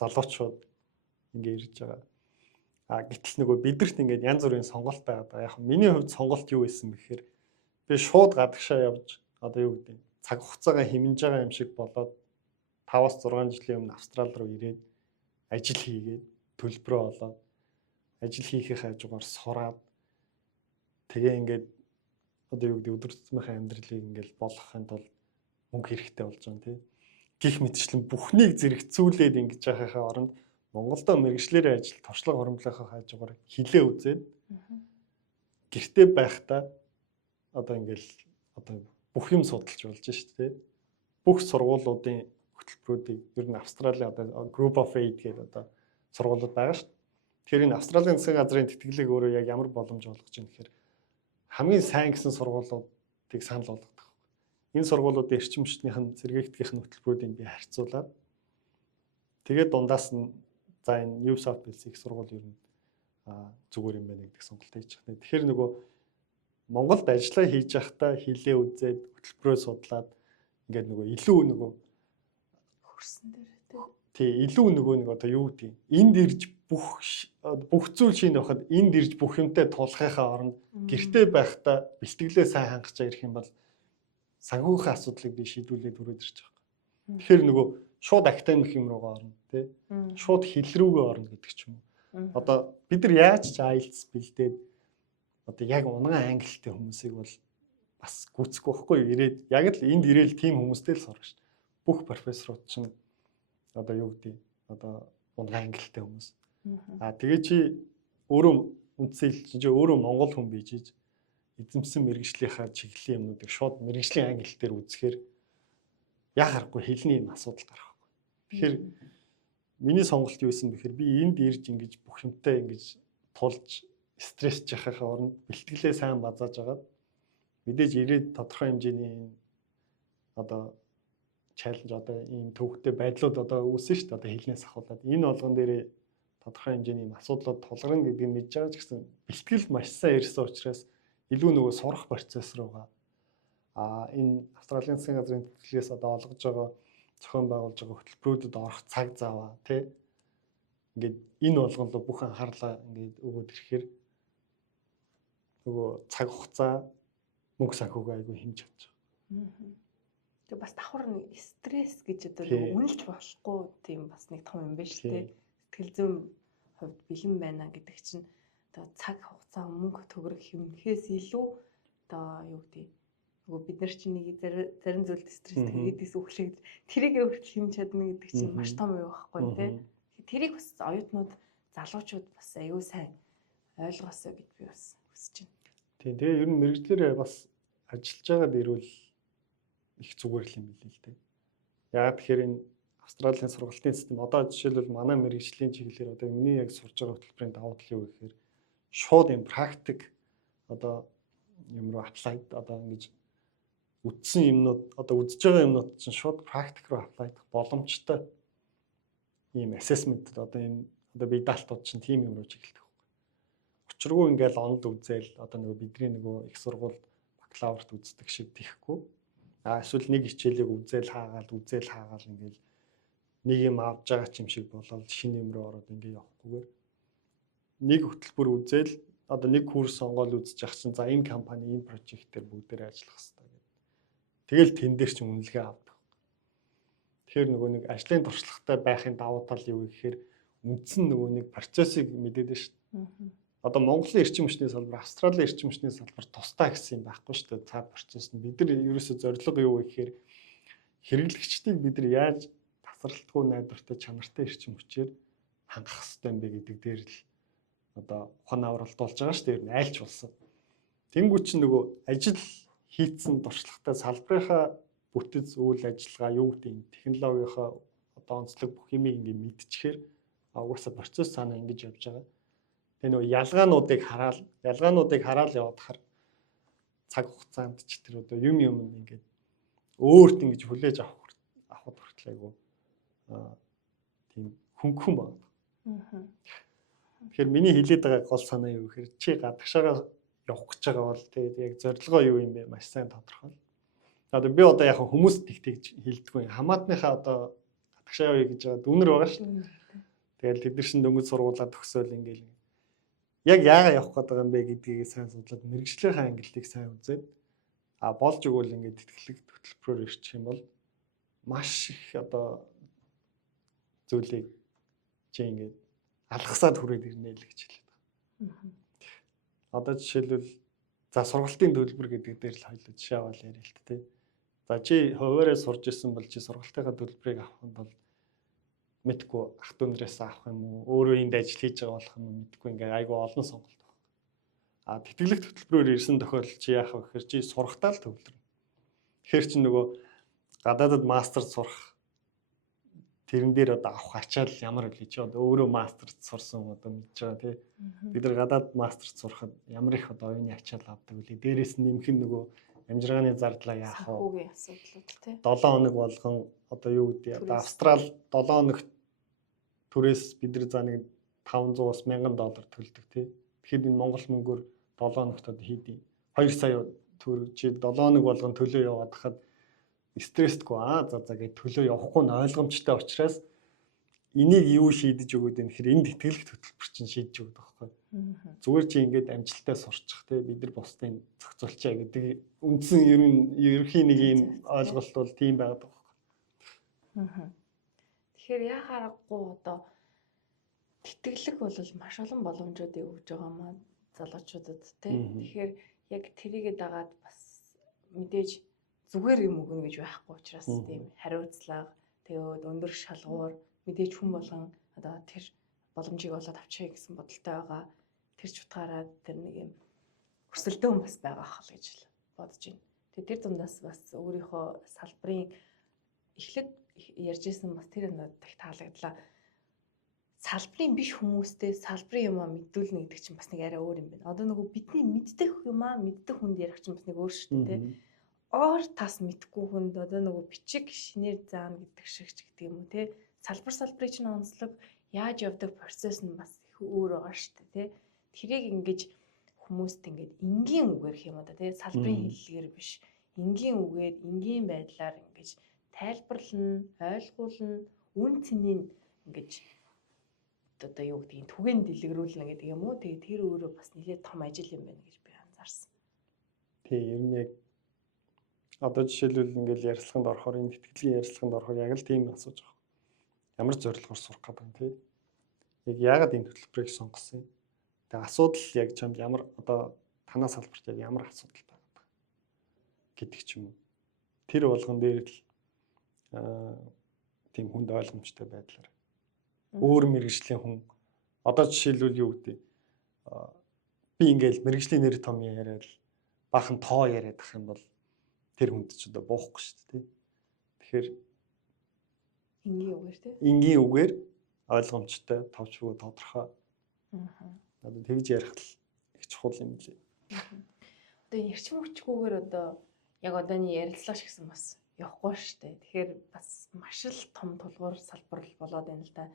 залуучууд ингээ ирж байгаа. Гэтэл нөгөө бидэрт ингээд янз бүрийн сонголт байгаа. Яг миний хувьд сонголт юу байсан бэхээр би шууд гадагшаа явж одоо юу гэдэг цаг хугацаагаа хэмнэж байгаа юм шиг болоод 5-6 жилийн өмнө Австрали руу ирээд ажил хийгээд төлбөрөө олоод ажил хийхээ хажуугаар сураад тэгээ ингээд одоо юу гэдэг өдөр тутмынхаа амьдралыг ингээд болгохын тулд мөнгө хэрэгтэй болж байгаа тийм. Гэх мэтчлэн бүхнийг зэрэгцүүлээд ингэж яхахаа оронд Монголдо мэргэжлэрээ ажил туршлага хуримтлахын хажуугаар хилээ үзээд гэртээ байхдаа одоо ингээл одоо бүх юм судалж болж шүү дээ. Бүх сургуулиудын хөтөлбөрүүдийг ер нь Австралийн одоо Group of 8 гэдэг одоо сургуулиуд байгаа шүү дээ. Тэгэхээр энэ Австралийн засгийн газрын тэтгэлэг өөрөө яг ямар боломж олгож байна гэхээр хамгийн сайн гэсэн сургуулиудыг санал болгодог. Энэ сургуулиудын эрчим хүчнийхэн сэргээгдэхин хөтөлбөрүүдийг би харьцуулаад тэгээд дундаас нь за энэ New South Wales их сургууль ер нь зүгээр юм байна гэдэг сонголт хийж байгаа. Тэгэхээр нөгөө Монголд ажиллаа хийж байхдаа хилээ үзээд хөтөлбөрөө судлаад ингээд нөгөө илүү нөгөө хөрсөн дээр тий илүү нөгөө нэг одоо юу гэдэг энд ирж бүх зүйл шинэ байхад энд ирж бүх юмтай тулахынхаа оронд гэртээ байхдаа бэлтгэлээ сайн хангачаа ирэх юм бол санхүүгийн асуудлыг би шийдүүлээд өрөөд ирж байгаа. Тэгэхээр нөгөө шууд академик юм руугаа орно тий. Шууд хил рүүгээ орно гэдэг ч юм уу. Одоо бид нар яаж ч IELTS бэлдээд одоо яг унган англитэй хүмүүсийг бол бас гүцэхгүй байхгүй юу? Ирээд яг л энд ирээл тийм хүмүүстэй л сурах шүү. Бүх профессорууд чинь одоо юу гэдэг одоо унган англитэй хүмүүс. Тэгээ чи өөрөө үндсэл чи өөрөө монгол хүн бийж эзэмсэн мэргэжлийнхаа чиглэлийн юмнуудыг шууд мэргэжлийн англи дээр үзэхээр яг харахгүй хэлний юм асуудал гарах. Тэгэхээр миний сонголт юу байсан бэхээр би энд ирж ингэж бүх юмтай ингэж тулж стрессж яхахаа оронд бэлтгэлээ сайн базааж агаад мэдээж ирээд тодорхой хэмжээний одоо чаленж одоо ийм төвхтэй байдлууд одоо үүснэ шүү дээ. Одоо хэлнээс ахуулаад энэ болгон дээр тодорхой хэмжээний асуудлууд тулгарна гэдгийг мэдж байгаа ч гэсэн бэлтгэл маш сайн ирсэн учраас илүү нөгөө сурах процесс руугаа энэ Австралийн засгийн газрын тэтгэлгээс одоо олгож байгаа зохион байгуулж байгаа хөтөлбөрүүдэд орох цаг зав тий ингээд энэ болгонлоо бүх анхаарлаа ингээд өгөөд ирэхээр нөгөө цаг хугацаа мөнгө санхүүгээ айгүй хэмж чадж байгаа. Тэгээ бас давхар нэг стресс гэж одоо нэг үнэлж болохгүй тийм бас нэг том юм байна шүү дээ. Сэтгэл зүйн хувьд бэлэн байна гэдэг чинь одоо цаг хугацаа мөнгө төгрөг хэмнэхээс илүү одоо юу гэдэг нөгөө бид нар чинь нэг зарим зүйлд стресс хийдээс өглөөд тэрийг өөрчлөлт хэмж чадна гэдэг чинь маш том юм байхгүй тий. Тэрийг бас оюутнууд залуучууд бас аюу сайн ойлгоосоо гэж би бас хүсэж байна. Тийм тэгээ ер нь мэрэгчлэрээ бас ажиллаж байгаад ирвэл их зүгээр л юм билээ л дээ. Яагаад тэгэхээр энэ Австралийн сургалтын систем одоо жишээлбэл манай мэрэгжлийн чиглэлээр одоо миний яг сурж байгаа хөтөлбөрийн давуу тал юу гэхээр шууд юм практик одоо юм руу аплайд одоо ингэж үтсэн юмнууд одоо үзэж байгаа юмнууд чинь шууд практик руу аплайдах боломжтой ийм assessment одоо энэ одоо бие даалтууд чинь тийм юм руу чиглэдэг. Учиргүй ингээл онд үзэл одоо нөгөө бидний нөгөө их сургууль бакалаврт үздэг шиг тийхгүй. Эсвэл нэг хичээлийг үзэл хаагаал ингээл нэг юм авч байгаа ч юм шиг болоод шинэ юм руу ороод ингээ явахгүйгээр нэг хөтөлбөр үзэл одоо нэг курс сонгоод үзэж явах чинь за энэ компани энэ прожект дээр бүгдээр ажиллах хэрэгтэй гэдэг. Тэгэл тэн дээр чинь үнэлгээ авдаг. Тэгэхээр нөгөө нэг ажлын туршлагатай байхын давуу тал юу гэхээр үндсэн нөгөө нэг процессыг мэдээд шүү дээ. Одоо Монголын эрчим хүчний салбар, Австралийн эрчим хүчний салбар тусдаа гэсэн юм байхгүй шүү дээ. Цаад процесс нь бид нар ерөөсөө зорилго юу вэ гэхээр хэрэглэгчдийг бид нар яаж тасралтгүй найдвартай чанартай эрчим хүчээр хангах хэрэгтэй юм бэ гэдэг дээр л одоо ухаан авралт болж байгаа шүү дээ. Ер нь айлч болсон. Тэнгүүт чинь нөгөө ажил хийцэн туршлагатай салбарынхаа бүтэц үйл ажиллагаа юу гэдэг юм технологийнхаа одоо онцлог бүх юмыг ингээ мэдчихээр угаасаа процесс цаана ингэж явж байгаа. Тэгээ нөгөө ялгаануудыг хараад яваад хахаар цаг хугацаанд ч тэр одоо юм ингээд өөрт ингэж хүлээж авахд хүртэл айгу тийм хөнгөн байна. Тэгэхээр миний хэлээд байгаа гол санаа юу гэхээр чи гадагшаага явах гэж байгаа бол тэгээд яг зорилгоо юу юм бэ маш сайн тодорхой. Одоо би одоо яг хүмүүст тэгж хэлдэггүй. Хамаатныхаа одоо гадагшаа явъя гэж байгаа дүнэр байгаа шүү дээ. Тэгэл тэд нар шин дөнгөж сургуулаа төгсөөл ингээл яг яагаад явах гээд байгаа юм бэ гэдгийг сайн судлаад мэрэгжлийн ангиллыг сайн үзээд болж өгвөл ингээд тэтгэлэг хөтөлбөрөөр ирчих юм бол маш их одоо зүйлийг чи ингээд алгасаад хүрээд ирнэ л гэж хэлээд байгаа. Одоо жишээлбэл за сургалтын төлбөр гэдэг дээр л хоёул жишээ аваад яриа л тээ. За чи хуваараа сурж исэн бол чи сургалтынхаа төлбөрийг авахын тулд мэдгүй ах дүүнрээс авах юм уу өөрөө энд ажил хийж байгаа болох юм мэдгүй ингээ айгүй олон сонголт байна. Тэтгэлэг хөтөлбөрөөр ирсэн тохиолдолд чи яах вэ гэхээр чи сурахтаа л төвлөрнө. Тэгэхээр чи нөгөө гадаадад мастер сурах тэрэн дээр одоо авах ачаал ямар вэ чи одоо өөрөө мастерт сурсан одоо мэдж байгаа тий. Бид нар гадаад мастерт сурахад ямар их одоо оюуны ачаал авдаг вэ? Дээрээс нь нэмэх нөгөө амжиргааны зардлаа яах вэ? Санхүүгийн асуудлууд тий. 7 хоног болгон одоо юу гэдэг одоо Австрал 7 хоногт түрээс бид нар за нэг $500-аас $1000 төлдөг тий. Тэгэхэд энэ Монгол мөнгөөр 7 хоногт одоо хийдий 2 сая төгрөг чи 7 хоног болгон төлөө яваад хахад стрессдгүй за гэж төлөө явахгүй нь ойлгомжтой учраас энийг юу шийдэж өгöd вэ гэхээр энэ тэтгэлэг хөтөлбөр чинь шийдэж өгöd байхгүй. Зүгээр чи ингээд амжилттай сурчих те бид нар бусдын зохицуулчаа гэдэг үндсэн ерөнхий нэг юм ойлголт бол тийм байгаад байгаа. Тэгэхээр яхаарахгүй одоо тэтгэлэг бол маш олон боломжуудыг өгж байгаа маа залуучуудад тий. Тэгэхээр яг тэрийгэ дагаад бас мэдээж зүгээр юм өгнө гэж байхгүй учраас тийм хариуцлага тэгээд өндөр шалгуур мэдээж хүн болгон одоо тэр боломжийг олоод авчихъя гэсэн бодолтой байгаа. Тэр ч утгаараа тэр нэг юм өрсөлдөөн хүн бас байгаа хэл гэж бодож байна. Тэгээд тэр дундаас бас өөрийнхөө салбарын эхлээд ярьж исэн бас тэр надад их таалагдлаа. Салбарын биш хүмүүстэй салбарын юмаа мэдүүлнэ гэдэг чинь бас нэг арай өөр юм байна. Одоо нөгөө бидний мэддэг юмаа мэддэг хүнд ярих чинь бас нэг өөр шүү дээ, тий. Ор тас мэдхгүй хүнд одоо нөгөө бичиг шинээр заана гэдэг шиг ч гэдэг юм уу, тий. Салбарын чинь онцлог яаж явдаг процесс нь бас их өөр байгаа шүү дээ, тий. Тэрийг ингэж хүмүүст ингэж энгийн үгээр хэм одоо тий салбарын хэллэгээр биш энгийн үгээр энгийн байдлаар ингэж тайлбарлана, ойлгуулна, үн цэнийг ингэж одоо юу гэдгийг түгээн дэлгэрүүлнэ гэдэг юм уу. Тэгээ тэр өөрөө бас нэлээд том ажил юм байна гэж би анзаарсан. Тий, ер нь яг одоо жишээлбэл ингээл ярилцлаганд орохоор энэ тэтгэлгийн ярилцлаганд орохоор яг л тийм асууж байгаа. Ямар зорилгоор сурах гэдэг юм тий. Яг яагаад энэ хөтөлбөрийг сонгосон юм? Тэгээ асуудал яг чамд ямар одоо танаа салбарт яг ямар асуудал байгаа гэдэг ч юм уу. Тэр болгон дээр л тийм хүнд ойлгомжтой байдлаар өөр мэрэгжлийн хүн одоо жишээлбэл юу гэдэг би ингээл мэрэгжлийн нэр том яриад бахан тоо яриад ах юм бол тэр хүнд ч одоо буухгүй шүү дээ. Тэгэхээр энгийн үгээр ойлгомжтой товчгүй тодорхой. Одоо тэгж ярих л их чухал юм лээ. Одоо эрчим хүчгүйгээр одоо яг одооний ярилцлага шигсэн бас явахгүй шүү дээ. Тэгэхээр бас маш л том тулгуур салбар болоод байна л да.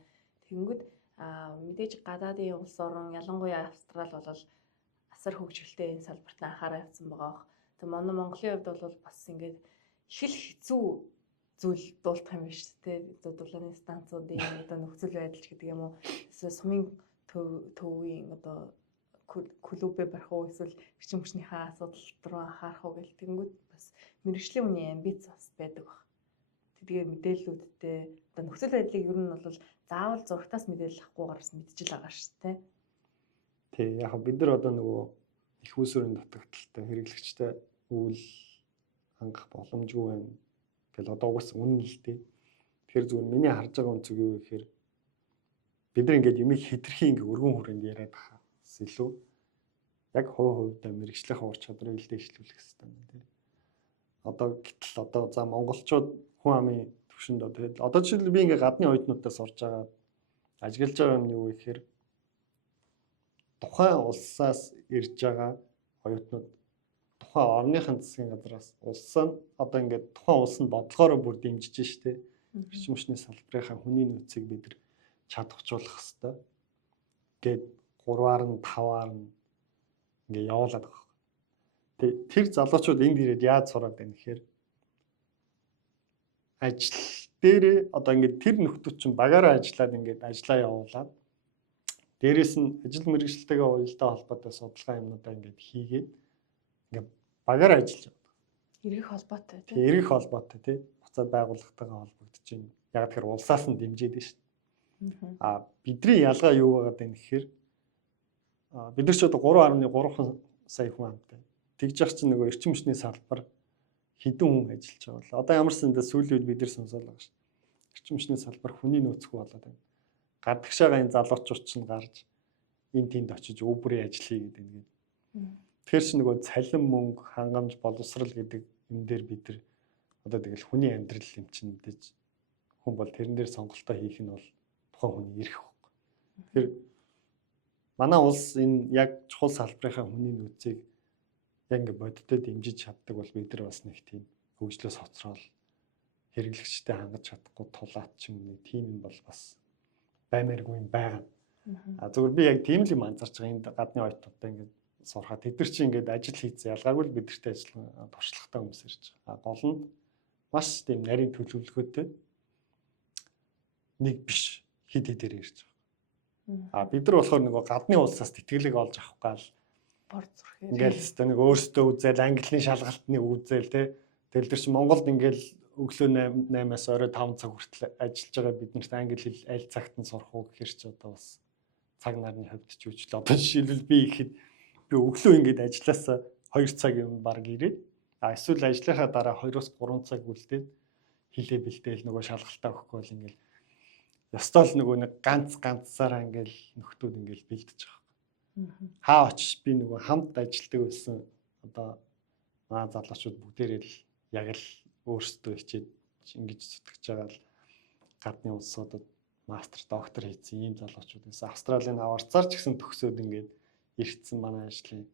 Тэгэнгүүт Мэдээж гадаадын улс орон ялангуяа Австрали бол асар хөгжөлтэй энэ салбарт анхаарал явуулсан байгаа. Тэгээ манай Монголын хувьд бол бас ингээд их л хэцүү зүйл дуулах юм байна шүү дээ. Дулааны станцуудын одоо нөхцөл байдал гэдэг юм уу? Эсвэл сумын төвийн одоо клубээ барих уу эсвэл эрчим хүчнийхээ асуудал руу анхаарах уу гэх тэгэнгүүт бас мэргэжлийн хүний амбиц бас байдаг баг. Тэгээд мэдээллүүдтэй одоо нөхцөл байдлыг ер нь бол заавал зургатаас мэдээлэл авахгүйгээр мэдчихэл байгаа шүү дээ. Тий, яг бид нар одоо нөгөө их усүрийн дутагдaltaй хэрэглэгчтэй үйл хангах боломжгүй байна. Тэгэл одоо угс үнэн л дээ. Тэгэхээр зүгээр миний харж байгаа үнцэг юу гэхээр бид нар ингээд юмыг хэтэрхий ингээ өргөн хүрээнд яриад байгаа. Илүү яг хувьдаа мэрэгжлийн ур чадрыг л дэвшлүүлэх хэрэгтэй юм тий. Одоо гэтэл одоо за монголчууд хүн амын төвшөнд тэгээд одоо жишээлбэл би ингээ гадны оюутнуудаас орж байгаа ажиглаж байгаа юм юу гэхээр тухайн улсаас ирж байгаа оюутнууд тухайн орныхын засгийн газраас улсаа одоо ингээд тухайн улсанд бодлогоороо бүр дэмжиж штэ. Эрчим хүчний салбарынхаа хүний нөөцийг бид нар чадваржуулах хэрэгтэй. Гээд 3-аар нь 5-аар нь ингээ явуулаад байгаа. Тэгээ тэр залуучууд энд ирээд яаж сураад байна гэхээр ажил дээрээ одоо ингээд тэр нөхдүүд чинь багаараа ажиллаад ингээд ажиллаа явуулаад дээрээс нь ажил мэргэжилтэйгээ уялдаа холбоотой судалгаа юмнуудаа ингээд хийгээд ингээд багаараа ажиллаж байгаа. Эрэх холбоотой тийм. Эрэх холбоотой тийм. Буцаад байгууллагатайгаа холбогдож байна. Яг тэгэхээр улсаас нь дэмжиж дээ шүү дээ. Бидний ялгаа юу байгаад байна гэхээр бид нар ч одоо 3.3 сая хүн амтай. Тэгж яах чинь нөгөө эрчим хүчний салбар хэдэн хүн ажиллаж байгаа бол одоо ямар сандаа сүүлийн үед бид нар сонсоод байгаа шүү. Эрчим хүчний салбар хүний нөөцгүй болоод байна. Гадагшаага энэ залуучууд ч гарч энэ тэнд очиж өвбөрийн ажил хийгээд байна гэдэг. Тэгэхээр чи нөгөө цалин мөнгө хангамж боловсрал гэдэг юм дээр бид нар одоо тэгэл хүний амьдрал юм чинь мэдээж хүн бол тэрэн дээр сонголтоо хийх нь бол тухайн хүний эрх байхгүй. Тэгэхээр манай улс энэ яг чухал салбарынхаа хүний нөөцийг яг ингээ бодиттой дэмжиж чаддаг бол бид нар бас нэг тийм хөгжлөөс хоцрол хэрэглэгчтэй хангаж чадахгүй тулаад ч юм уу тийм юм бол бас баймааргүй юм байгаа. Зүгээр би яг тийм л юм анзарч байгаа энэ гадны оюутнуудтай ингээ сурахад тэд нар чи ингээд ажил хийцээ ялгаагүй л бидэртэй ажиллах туршлагатай хүмүүс ирж байгаа. Гол нь маш тийм нарийн төлөвлөгөөтэй нэг биш хэд хэдээр ирж байгаа. Бид нар болохоор нөгөө гадны улсаас тэтгэлэг олж авах гал бор зурх ингээл өстө нэг өөртөө үзэл английн шалгалтны үзэл тэгэл тэр чи Монголд ингээл өглөө 8-аас орой 5 цаг хүртэл ажиллаж байгаа биднэрт англи хэл аль цагт нь сурах уу гэхэр чи одоо бас цаг нарны хувьд ч үжил одоо жишээлбэл би ихэд би өглөө ингээд ажилласаа 2 цаг юм баг ирээд эсвэл ажлынхаа дараа 2-3 цаг үлдээд хилээ бэлдээл нөгөө шалгалтаа өгөхгүй бол ингээл ёстой л нөгөө нэг ганцаараа ингээл нөхдүүд ингээл бэлдэж байгаа. Хаа очиж би нөгөө хамт ажилладаг байсан одоо маа залуучууд бүгдээрээ л яг л өөрсдөө хичээд ингэж зүтгэж байгаа л гадны улсуудад мастер доктор хийсэн ийм залуучууд байсан. Австралийн аварцаар ч гэсэн төгсөөд ингээд ирсэн манай ажлын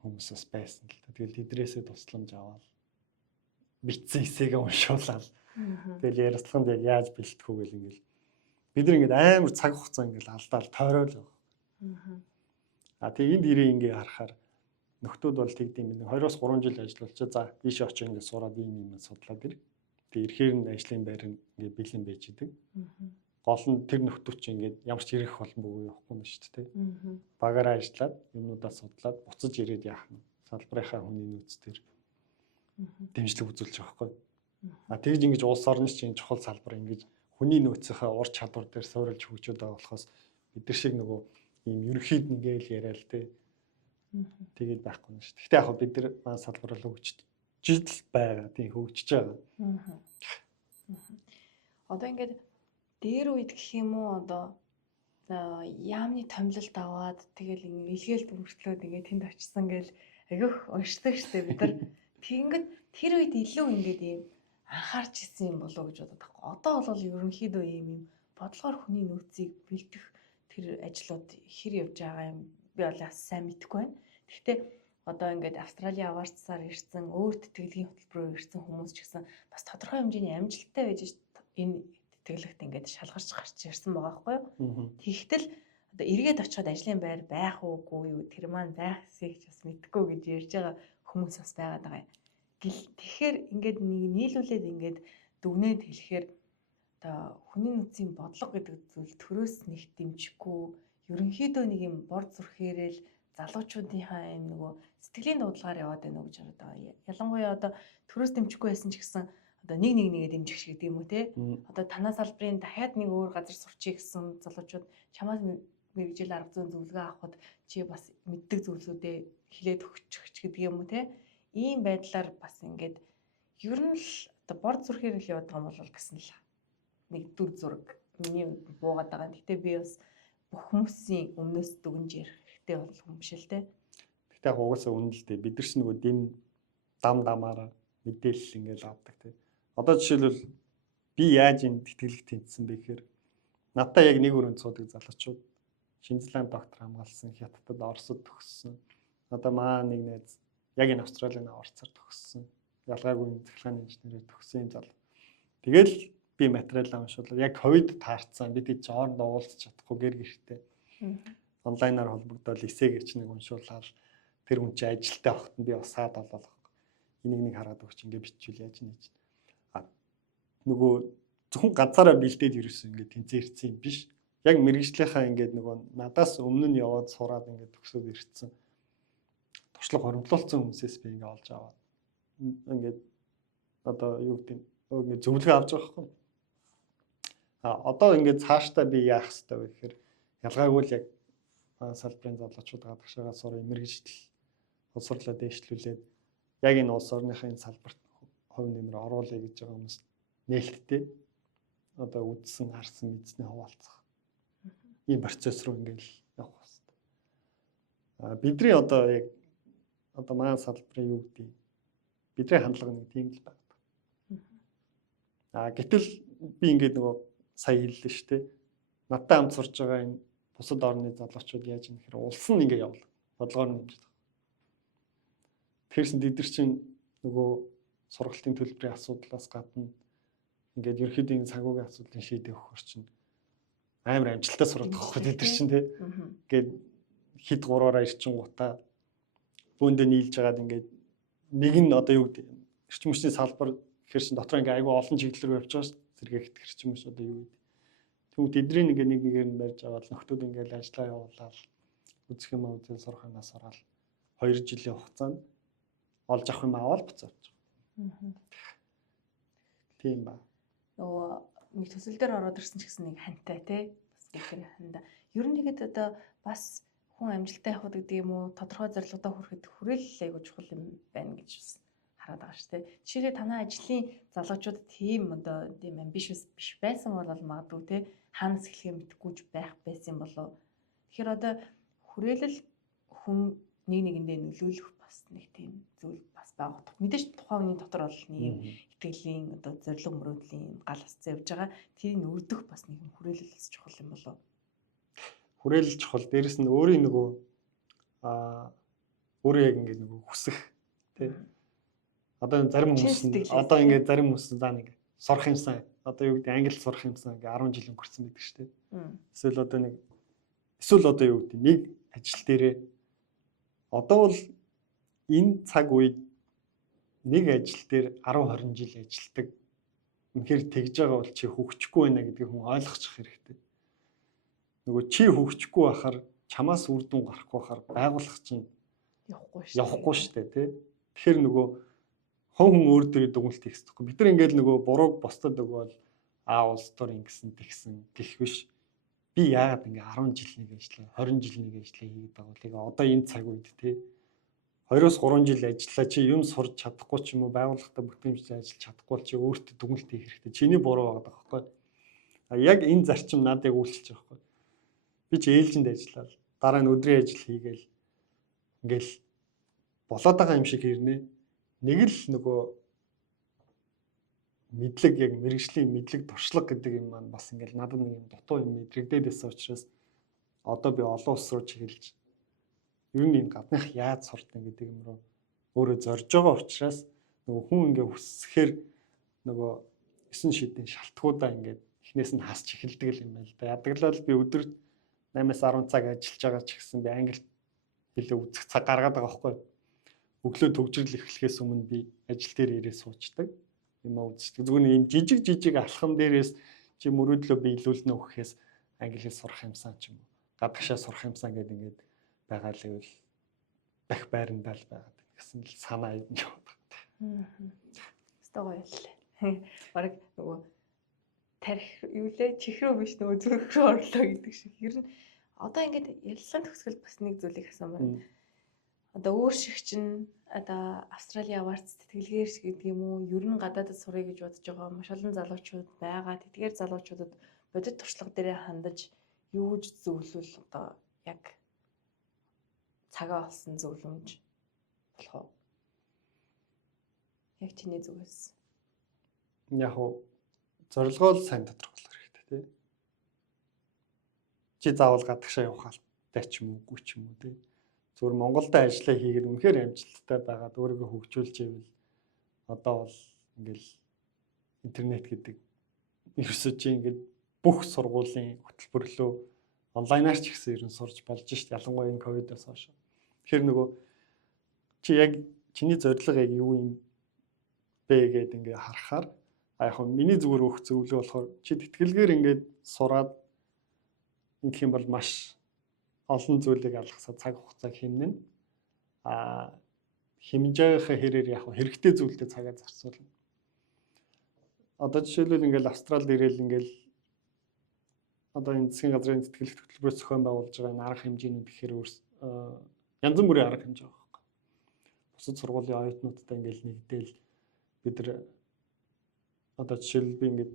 хүмүүсээс байсан л та. Тэгэл тэдрээсээ тусламж аваад битсэн эсээгээ уншуулаад тэгэл ярилцлаганд яг яаж бэлтгэх үү гэл ингээл бид нар ингээд амар цаг хугацаа ингээл алдаал тойрол байгаа. Тэгээ энд ирээ ингээ харахаар нөхдүүд бол тэгдэм юм. 2-3 жил ажиллаулчаа за ийш очиж ингээ сураад ийм судлаад ир. Тэгээ ирэхээр нь ажлын байр нь ингээ бэлэн байж идэг. Гол нь тэр нөхдүүд чинь ингээ ямар ч ирэх боломжгүй явахгүй юм шүү дээ. Багаараа ажиллаад юмнуудаа судлаад буцаж ирээд яах нь салбарынхаа хүний нөөц төр дэмжлэг үзүүлж байгаа байхгүй. Тэгж ингэж улс орны чинь чухал салбар ингэж хүний нөөцийнхээ ур чадвар дээр суурилж хөгжөөд байгаа болохоос бид нар шиг нөгөө ийм ерөнхийд нэгэл яриад те тэгээд байхгүй юм шүү. Гэхдээ яг бид нар маань салбар руу хөгжиж байгаа тийм хөгжиж байгаа. Одоо ингээд дээр үед гэх юм уу одоо яамны томилолт аваад тэгэл илгээл бүртлөөд ингээд тэнд очисан гэл агиох уншдаг штэ бид нар. Тэгэнгүүт тэр үед илүү ингээд ийм анхаарч ирсэн юм болов уу гэж бодоод байхгүй. Одоо бол ерөнхийдөө ийм бодлогоор хүний нөөцийг бэлдэх тэр ажлууд хэр явж байгаа юм би бол сайн мэдэхгүй байна. Гэхдээ одоо ингээд Австралийн аварцсаар ирсэн өөр тэтгэлгийн хөтөлбөрөөр ирсэн хүмүүс ч гэсэн бас тодорхой хэмжээний амжилттай байж энэ сэтгэлэгт ингээд шалгарч гарч ирсэн байгаа байхгүй юу. Тэгтэл одоо эргээд очиход ажлын байр байх уугүй юу тэр маань байх эсэхийг бас мэдэхгүй гэж ярьж байгаа хүмүүс бас байгаад байгаа юм. Тэгэхээр ингээд нэг нийлүүлээд ингээд дүгнээд хэлэхээр одоо хүний нөөцийн бодлого гэдэг зүйл төрөөс нэг дэмжихгүй ерөнхийдөө нэг юм бор зүрхээрэл залуучуудынхаа юм нөгөө сэтгэлийн дуудлагаар яваад байна уу гэж бодоод байгаа. Ялангуяа одоо төрөөс дэмжихгүй байсан ч гэсэн одоо нэгээ дэмжих шиг гэдэг юм уу те. Одоо танаа салбарын дахиад нэг өөр газар сурчий гэсэн залуучууд чамаас мэрэгжил арга зүйн зөвлөгөө авахд чи бас мэддэг зүйлсүүдээ хилээд өгчих гэдэг юм уу те. Ийм байдлаар бас ингээд ер нь л одоо бор зүрхээр л яваад байгаа юм бол гэсэн л нэг дүр зураг миний буугаад байгаа. Гэтэ би бас бүх хүмүүсийн өмнөөс дүгнж ярих хэрэгтэй болох юм шиг л те. Гэтэ яг угаасаа үнэн л дээ. Бид нар ч нөгөө дам дамаараа мэдээлэл ингээл авдаг те. Одоо жишээлбэл би яаж энэ тэтгэлэг тэнцсэн бэ гэхээр надтай яг нэг өрөөнд суудаг залуучууд Шинзланд доктор хамгаалсан, Хятадд Оросд төгссөн. Одоо маа нэг найз яг энэ Австралийн Орцоор төгссөн. Ялгаагүй цахилгааны инженерээр төгссөн юм залуу. Тэгэл би материал уншуулаад яг ковид таарцсан. Би тийч хооронд уулзах чадахгүй гэр гэртээ. Онлайнаар холбогдоод эсээ гэрч нэг уншуулаад тэр хүн чи ажилтаа авахт нь би бас саад болоо. Энийг нэг хараад өгч ингээ бичвэл яаж нэж. Нөгөө зөвхөн ганцаараа бэлдээд ерөөсөн ингээ тэнцээрсэн юм биш. Яг мэрэгжлийнхаа ингээд нөгөө надаас өмнө нь яваад сураад ингээд төгсөөд ирсэн. Туршлага хоримтлуулсан хүмүүсээс би ингээд олж аваад ингээд одоо юу гэдэг ингээд зөвлөгөө авч байгаа байхгүй. Одоо ингээд цаашдаа би яах хэрэгтэй вэ гэхээр ялгаагүй л яг салбарын залуучууд гадагшаагаа сурах мэрэгжил боловсруулаа дэвшлүүлээд яг энэ улс орныхаа энэ салбарт хувь нэмэр оруулъя гэж байгаа хүмүүс нээлттэй одоо үдсэн харсан мэдсний хуваалцах ийм процесс руу ингээл явах хэрэгтэй. Бидний одоо яг одоо маань салбарын юу гэдэг бидний хандлага нэг тийм л байна. Гэтэл би ингээд нөгөө сая хэллээ шүү дээ. Надтай хамт сурж байгаа энэ бусад орны залуучууд яаж юм гэхээр улс нь ингээд явна. Бодлогоор нь хэмжиж байгаа. Тэрсэн бид нар чинь нөгөө сургалтын төлбөрийн асуудлаас гадна ингээд ерөөхдөө санхүүгийн асуудлыг шийдэх орчин амар амжилттай сурах гэхгүй бид нар чинь тий. Ингээд хэд гураараа ирчин гутаа бөөндөө нийлж байгаад ингээд нэг нь одоо юу гэдэг эрчим хүчний салбар гэхэр чин дотор ингээд айгүй олон чиглэл рүү явж байгаа шүү. Зэрэгт эрчим хүч одоо юу гэдэг. Тэгвэл тэдний ингээд нэг нэгээр нь барьж аваад нөхдүүд ингээд ажиллаа явуулаад үзэх юм уу үзэл сурах юмас ороод 2 жилийн хугацаанд олж авах юм аваад буцаач. Тийм ба. Нөгөө нэг төсөл дээр ороод ирсэн ч гэсэн нэг хантай тий бас гэхээр ханда ер нь тэгэд одоо бас хүн амжилттай явах гэдэг юм уу тодорхой зорилгодоо хүрэхэд хүрээлэл айгуу чухал юм байна гэж бас хараад байгаа шүү дээ. Жишээлбэл танай ажлын залуучууд тийм одоо тийм амбишиус биш байсан бол магадгүй тий хаанаас эхлэхээ мэдэхгүй байх байсан болов. Тэгэхээр одоо хүрээлэл хүн нэгэндээ нөлөөлөх бас нэг тийм зүйл бас байгаа. Мэдээж тухайн хүний дотор бол нэг итгэлийн одоо зорилго мөрөөдлийн гал хасцаа явж байгаа. Тэрийг өрдөх бас нэг хүрээлэл бас чухал юм болов. Хүрээлэл чухал. Дээрэс нь өөрийн нөгөө өөрөө яг ингэ нөгөө хүсэх тий. Одоо зарим хүмүүс одоо ингэ зарим хүмүүс за нэг сурах юмсан. Одоо юу гэдэг англи сурах юмсан ингээ 10 жил өнгөрцөн байдаг шүү дээ. Эсвэл одоо юу гэдэг нэг ажил дээрээ одоо бол энэ цаг үед нэг ажил дээр 10 20 жил ажилладаг. Үнэхээр тэгж байгаа бол чи хөгжихгүй байна гэдгийг хүн ойлгочих хэрэгтэй. Нөгөө чи хөгжихгүй байхаар чамаас үр дүн гарахгүй байхаар байгууллага чинь явахгүй шүү дээ тий. Тэгэхээр нөгөө хүн өөр дөрөв дүгнэлт хийх хэрэгтэй. Бид нар ингээд нөгөө бурууг босдод өгвөл улс төр ингэсэн тэгсэн гэх биш. Би яагаад ингээ 10 жил нэг ажиллаа 20 жил нэг ажиллаа хийгээд байгаа вэ? Тэгээ одоо энэ цаг үед тий 2-3 жил ажиллаа чи юм сурч чадахгүй ч юм уу байгууллагатай бүтээмжтэй ажиллаж чадахгүй бол чи өөртөө дүгнэлт хийх хэрэгтэй. Чиний буруу байгаа байхгүй. Яг энэ зарчим надад үйлчилж байгаа байхгүй. Би чи ээлжинд ажиллаад дараа нь өдрийн ажил хийгээл ингээл болоод байгаа юм шиг хэрнээ. Нэг л нөгөө мэдлэг яг мэрэгжлийн мэдлэг туршлага гэдэг юм маань бас ингээл надад нэг юм дутуу юм мэдрэгдээд байсан учраас одоо би олон улс руу чиглэж ер нь энэ гадных яаж суртан гэдэг юм руу өөрөө зорж байгаа учраас нөгөө хүн ингээ хүсэхээр нөгөө 9 шидийн шалтгуудаа ингээд эхнээс нь хасч эхэлдэг юм байна л да. Ядглал би өдөр 8-10 цаг ажиллаж байгаа ч гэсэн би англи хэлээ үзэх цаг гаргаад байгаа байхгүй. Өглөө төгжрөл эхлэхээс өмнө би ажил дээр ирээ суучдаг. Юм үздэг. Зүгээр нэг юм жижиг алхам дээрээс чи мөрөөдлөө биелүүлнэ гэхээс англи хэл сурах юмсан ч юм уу. Гадагшаа сурах юмсан гэдэг ингээд байгаа л ивэл бах байрандаа л байгаад гэсэн л санаа юм байна. Өстой гоё л. Бараг нөгөө тарих юу лээ чихрүү биш нөгөө зүрх рүү орлоо гэдэг шиг. Ер нь одоо ингээд ярилцлагын төгсгөл бас нэг зүйлийг асуумаар байна. Одоо өөр шиг чинь одоо Австралийн аварц тэтгэлгээр шиг гэдэг юм уу? Ер нь гадаадд сурах гэж бодож байгаа маш олон залуучууд байгаа. Тэдгээр залуучуудад бодит туршлага дээрээ хандаж юу гэж зөвлөвөл одоо яг цагаа олсон зөвлөмж болох уу? Яг чиний зүгээс. Яг уу зорилгоо л сайн тодорхойлох хэрэгтэй тий. Чи заавал гадагшаа явах албатай ч юм уугүй ч юм уу тий. Зүгээр Монголд ажиллаа хийгээд үнэхээр амжилттай байгаад өөрийгөө хөгжүүлж ивэл одоо бол ингээл интернет гэдэг ерөөсөө чи ингээд бүх сургуулийн хөтөлбөрлөө онлайнаар ч ихсэн ерөн сурж болж шít. Ялангуяа энэ ковидоос хойш. Тэгэхээр нөгөө чи яг чиний зорилго яг юу юм бэ гэдэг ингээд харахаар яг миний зүгээр өгөх зөвлөгөө болохоор чи тэтгэлгээр ингээд сураад ингэх юм бол маш олон зүйлийг алгасаа цаг хугацаа хэмнэн хэмжиж байгааха хэрээр яг хэрэгтэй зүйлдээ цагаа зарцуулна. Одоо жишээлбэл ингээл Австралид ирээл ингээл одоо энэ засгийн газрын тэтгэлэг хөтөлбөрөөр зохион байгуулж байгаа энэ арга хэмжээнүүд гэхээр янз бүрийн арга хэмжээ байгаа байхгүй. Бусад сургуулийн оюутнуудтай ингээл нэгдээл бид нар одоо жишээлбэл би ингээд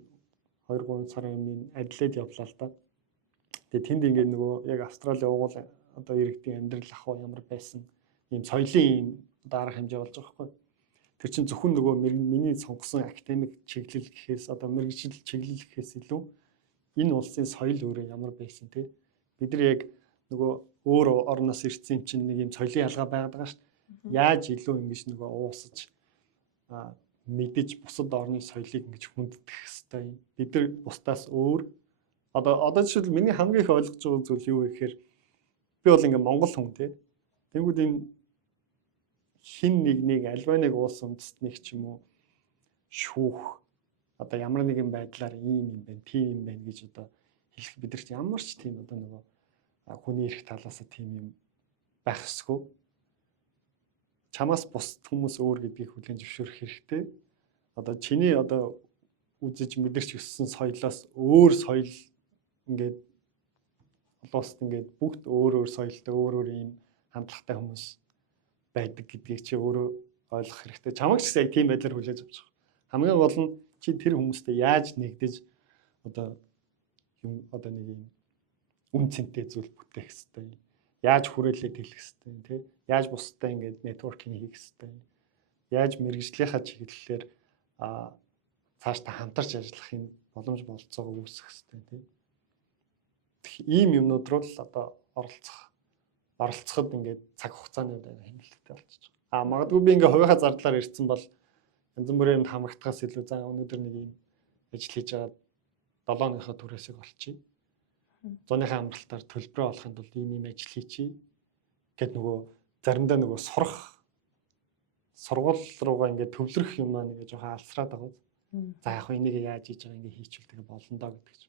2-3 сарын өмнө Адлайд явлаа л да. Тэгээ тэнд ингээд нөгөө яг Австралийн угуул одоо иргэдийн амьдрал ахуй ямар байсан ийм соёлын одоо арга хэмжээ болж байгаа байхгүй. Тэр чинь зөвхөн нөгөө миний сонгосон академик чиглэл гэхээс одоо мэргэжил чиглэл гэхээс илүү энэ улсын соёл өөрөө ямар байсан те. Бид нар яг нөгөө өөр орноос ирсэн чинь нэг юм соёлын ялгаа байгаад байгаа шүү дээ. Яаж илүү ингэж нөгөө уусаж мэдэж бусад орны соёлыг ингэж хүндэх хэвээр юм. Бид нар бусдаас өөр одоо жишээл миний хамгийн их ойлгож байгаа зүйл юу вэ гэхээр би бол ингээ монгол хүн тий. Тэгвэл энэ хин нэг альбаныг уус үндэстнийг ч юм уу шүүх одоо ямар нэгэн байдлаар ийм юм байна, тийм юм байна гэж одоо хэлэх бидэрт ямар ч тийм одоо нөгөө хүний эрх талаас тийм юм байх ёсгүй. Чамаас бус хүмүүс өөр гэдгийг хүлээн зөвшөөрөх хэрэгтэй. Одоо чиний одоо үзэж мэдэрч өссөн соёлоос өөр соёл ингээд улсад ингээд бүгд өөр соёлтой өөр ийм хандлагатай хүмүүс байдаг гэдгийг чи өөрөө ойлгох хэрэгтэй. Чамайг ч гэсэн яг тийм байдлаар хүлээж авч байгаа. Хамгийн гол нь чи тэр хүмүүстэй яаж нэгдэж одоо юм одоо нэг юм үн цэнтэй зүйл бүтээх хэрэгтэй. Яаж хүрээлээд хэлэх хэрэгтэй тий? Яаж бусдад ингээд нэтворкинг хийх хэрэгтэй. Яаж мэрэгжлийнхаа чиглэлээр цаашдаа хамтарч ажиллахын боломж болцоогоо үүсгэх хэрэгтэй тий? Ийм юмнууд руу л одоо оролцоход ингээд цаг хугацааны хэмнэлттэй болчихж байгаа. Магадгүй би ингээд хувийнхаа зардлаар ирсэн бол янз бүрийн юмд хамрагдахаас илүү за өнөөдөр нэг юм ажил хийж байгаа 7 хоногийн түрээсийг олчихъя. 100-ийн амралтаар төлбөрөө олохын тулд ийм ажил хийчихье. Гэт нөгөө заримдаа нөгөө сургууль руугаа ингээд төвлөрөх юм аа нэг жоохон алсраад байгаа. За яг энийг яаж хийж байгаа ингээд хийчихвэл тэгээ болно доо гэдэг ч.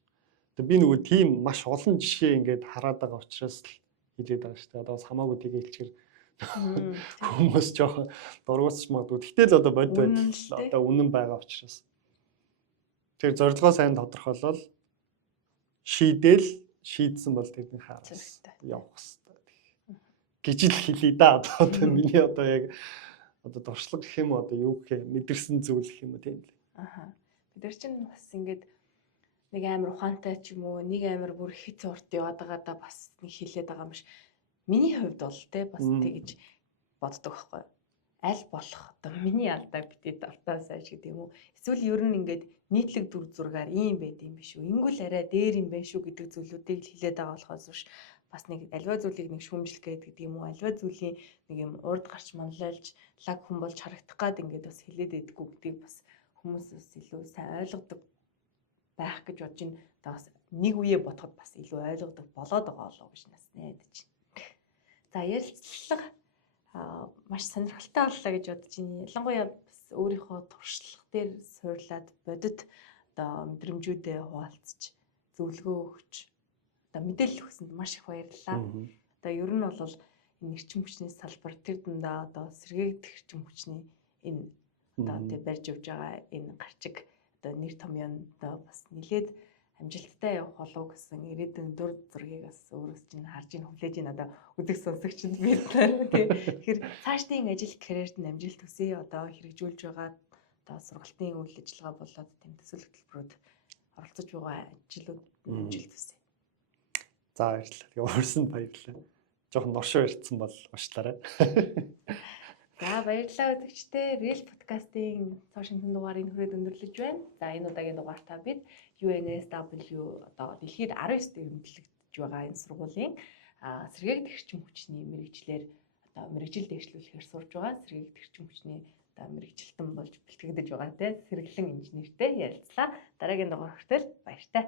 Тэгээ би нөгөө тийм маш олон жишээ ингээд хараад байгаа учраас л хэлээд байгаа шүү дээ. Одоо бас хамаагүй тэгээ хэлчихэр хүмүүс жоохон дургуутч магадгүй. Гэтэл одоо бодит байдал одоо үнэн байгаа учраас. Тэр зорилгоо сайн тодорхойлол шийдсэн бол тэрний хараас явах хэрэгтэй гэж л хэлээ да. Одоо миний одоо яг одоо дуршлаг гэх юм уу одоо юу гэх юм мэдэрсэн зүйл гэх юм уу тийм л. Бид нар чинь бас ингээд нэг амар ухаантай ч юм уу нэг амар бүр хит урт яваад байгаадаа бас нэг хэлээд байгаа юм биш. Миний хувьд бол те бас тэгэж боддог байхгүй. Аль болох одоо миний алдаа битээ давтаа сайн шиг тийм үү. Эсвэл ер нь ингээд нийтлэг дүр зургаар ийм байд юм биш үү. Ингүүл арай дээр юм байна шүү гэдэг зүйлүүдийг л хэлээд байгаа болохоос биш. Бас нэг альва зүйлийг нэг шүүмжлэх гэдэг юм уу. Альва зүйлийн нэг юм урд гарч манлайлж лаг хүн болж харагдах гад ингээд бас хэлээд байдаггүй гэдгийг бас хүмүүс бас илүү сайн ойлгодог байх гэж бодож байна. Одоо бас нэг үе бодоход бас илүү ойлгодог болоод байгаа болов гэж нас найдаж байна. За ярилцлага маш сонирхолтой боллоо гэж бодож байна. Ялангуяа бас өөрийнхөө туршлага дээр суурлаад бодит одоо мэдрэмжүүдээ хуваалцаж зөвлөгөө өгч одоо мэдээлэл өгсөнд маш их баярлалаа. Одоо ер нь бол энэ эрчим хүчний салбар тэр дундаа одоо сэргээгдэх эрчим хүчний энэ одоо тэг барьж явж байгаа энэ гарчиг одоо нэр томьёо одоо бас нэлээд амжилттай явах болов гэсэн ирээдүйн дур зургийг бас өөрөөс чинь харж ин хүлээж ин одоо үзэг сонсогчд бид нар тэгэхээр цаашдын ажил карьерт нь амжилт хүсье одоо хэрэгжүүлж байгаа одоо сургалтын үйл ажиллагаа болоод тэм төсөл хөтөлбөрүүд оролцож байгаа ажлууд амжилт хүсье. За баярлалаа. Тэгээ өөрсөнд баярлалаа. Жохон норшоо ирсэн бол уушлаарай. За баярлалаа үзэгчдээ. Real podcast-ийн цаашинтэн дугаарыг хүрээд өндөрлөж байна. За энэ удаагийн дугаартаа бид UNSW одоо дэлхийд 19-т эрхэмлэгдэж байгаа энэ сургуулийн сэргээгдэх эрчим хүчний мэрэгчлэр одоо мэрэгжил дэвшлүүлэхээр сурж байгаа сэргээгдэх эрчим хүчний одоо мэрэгчлэлтэн болж бэлтгэгдэж байгаа те сэргэлэн инженертэй ярилцлаа. Дараагийн дугаар хүртэл баяртай.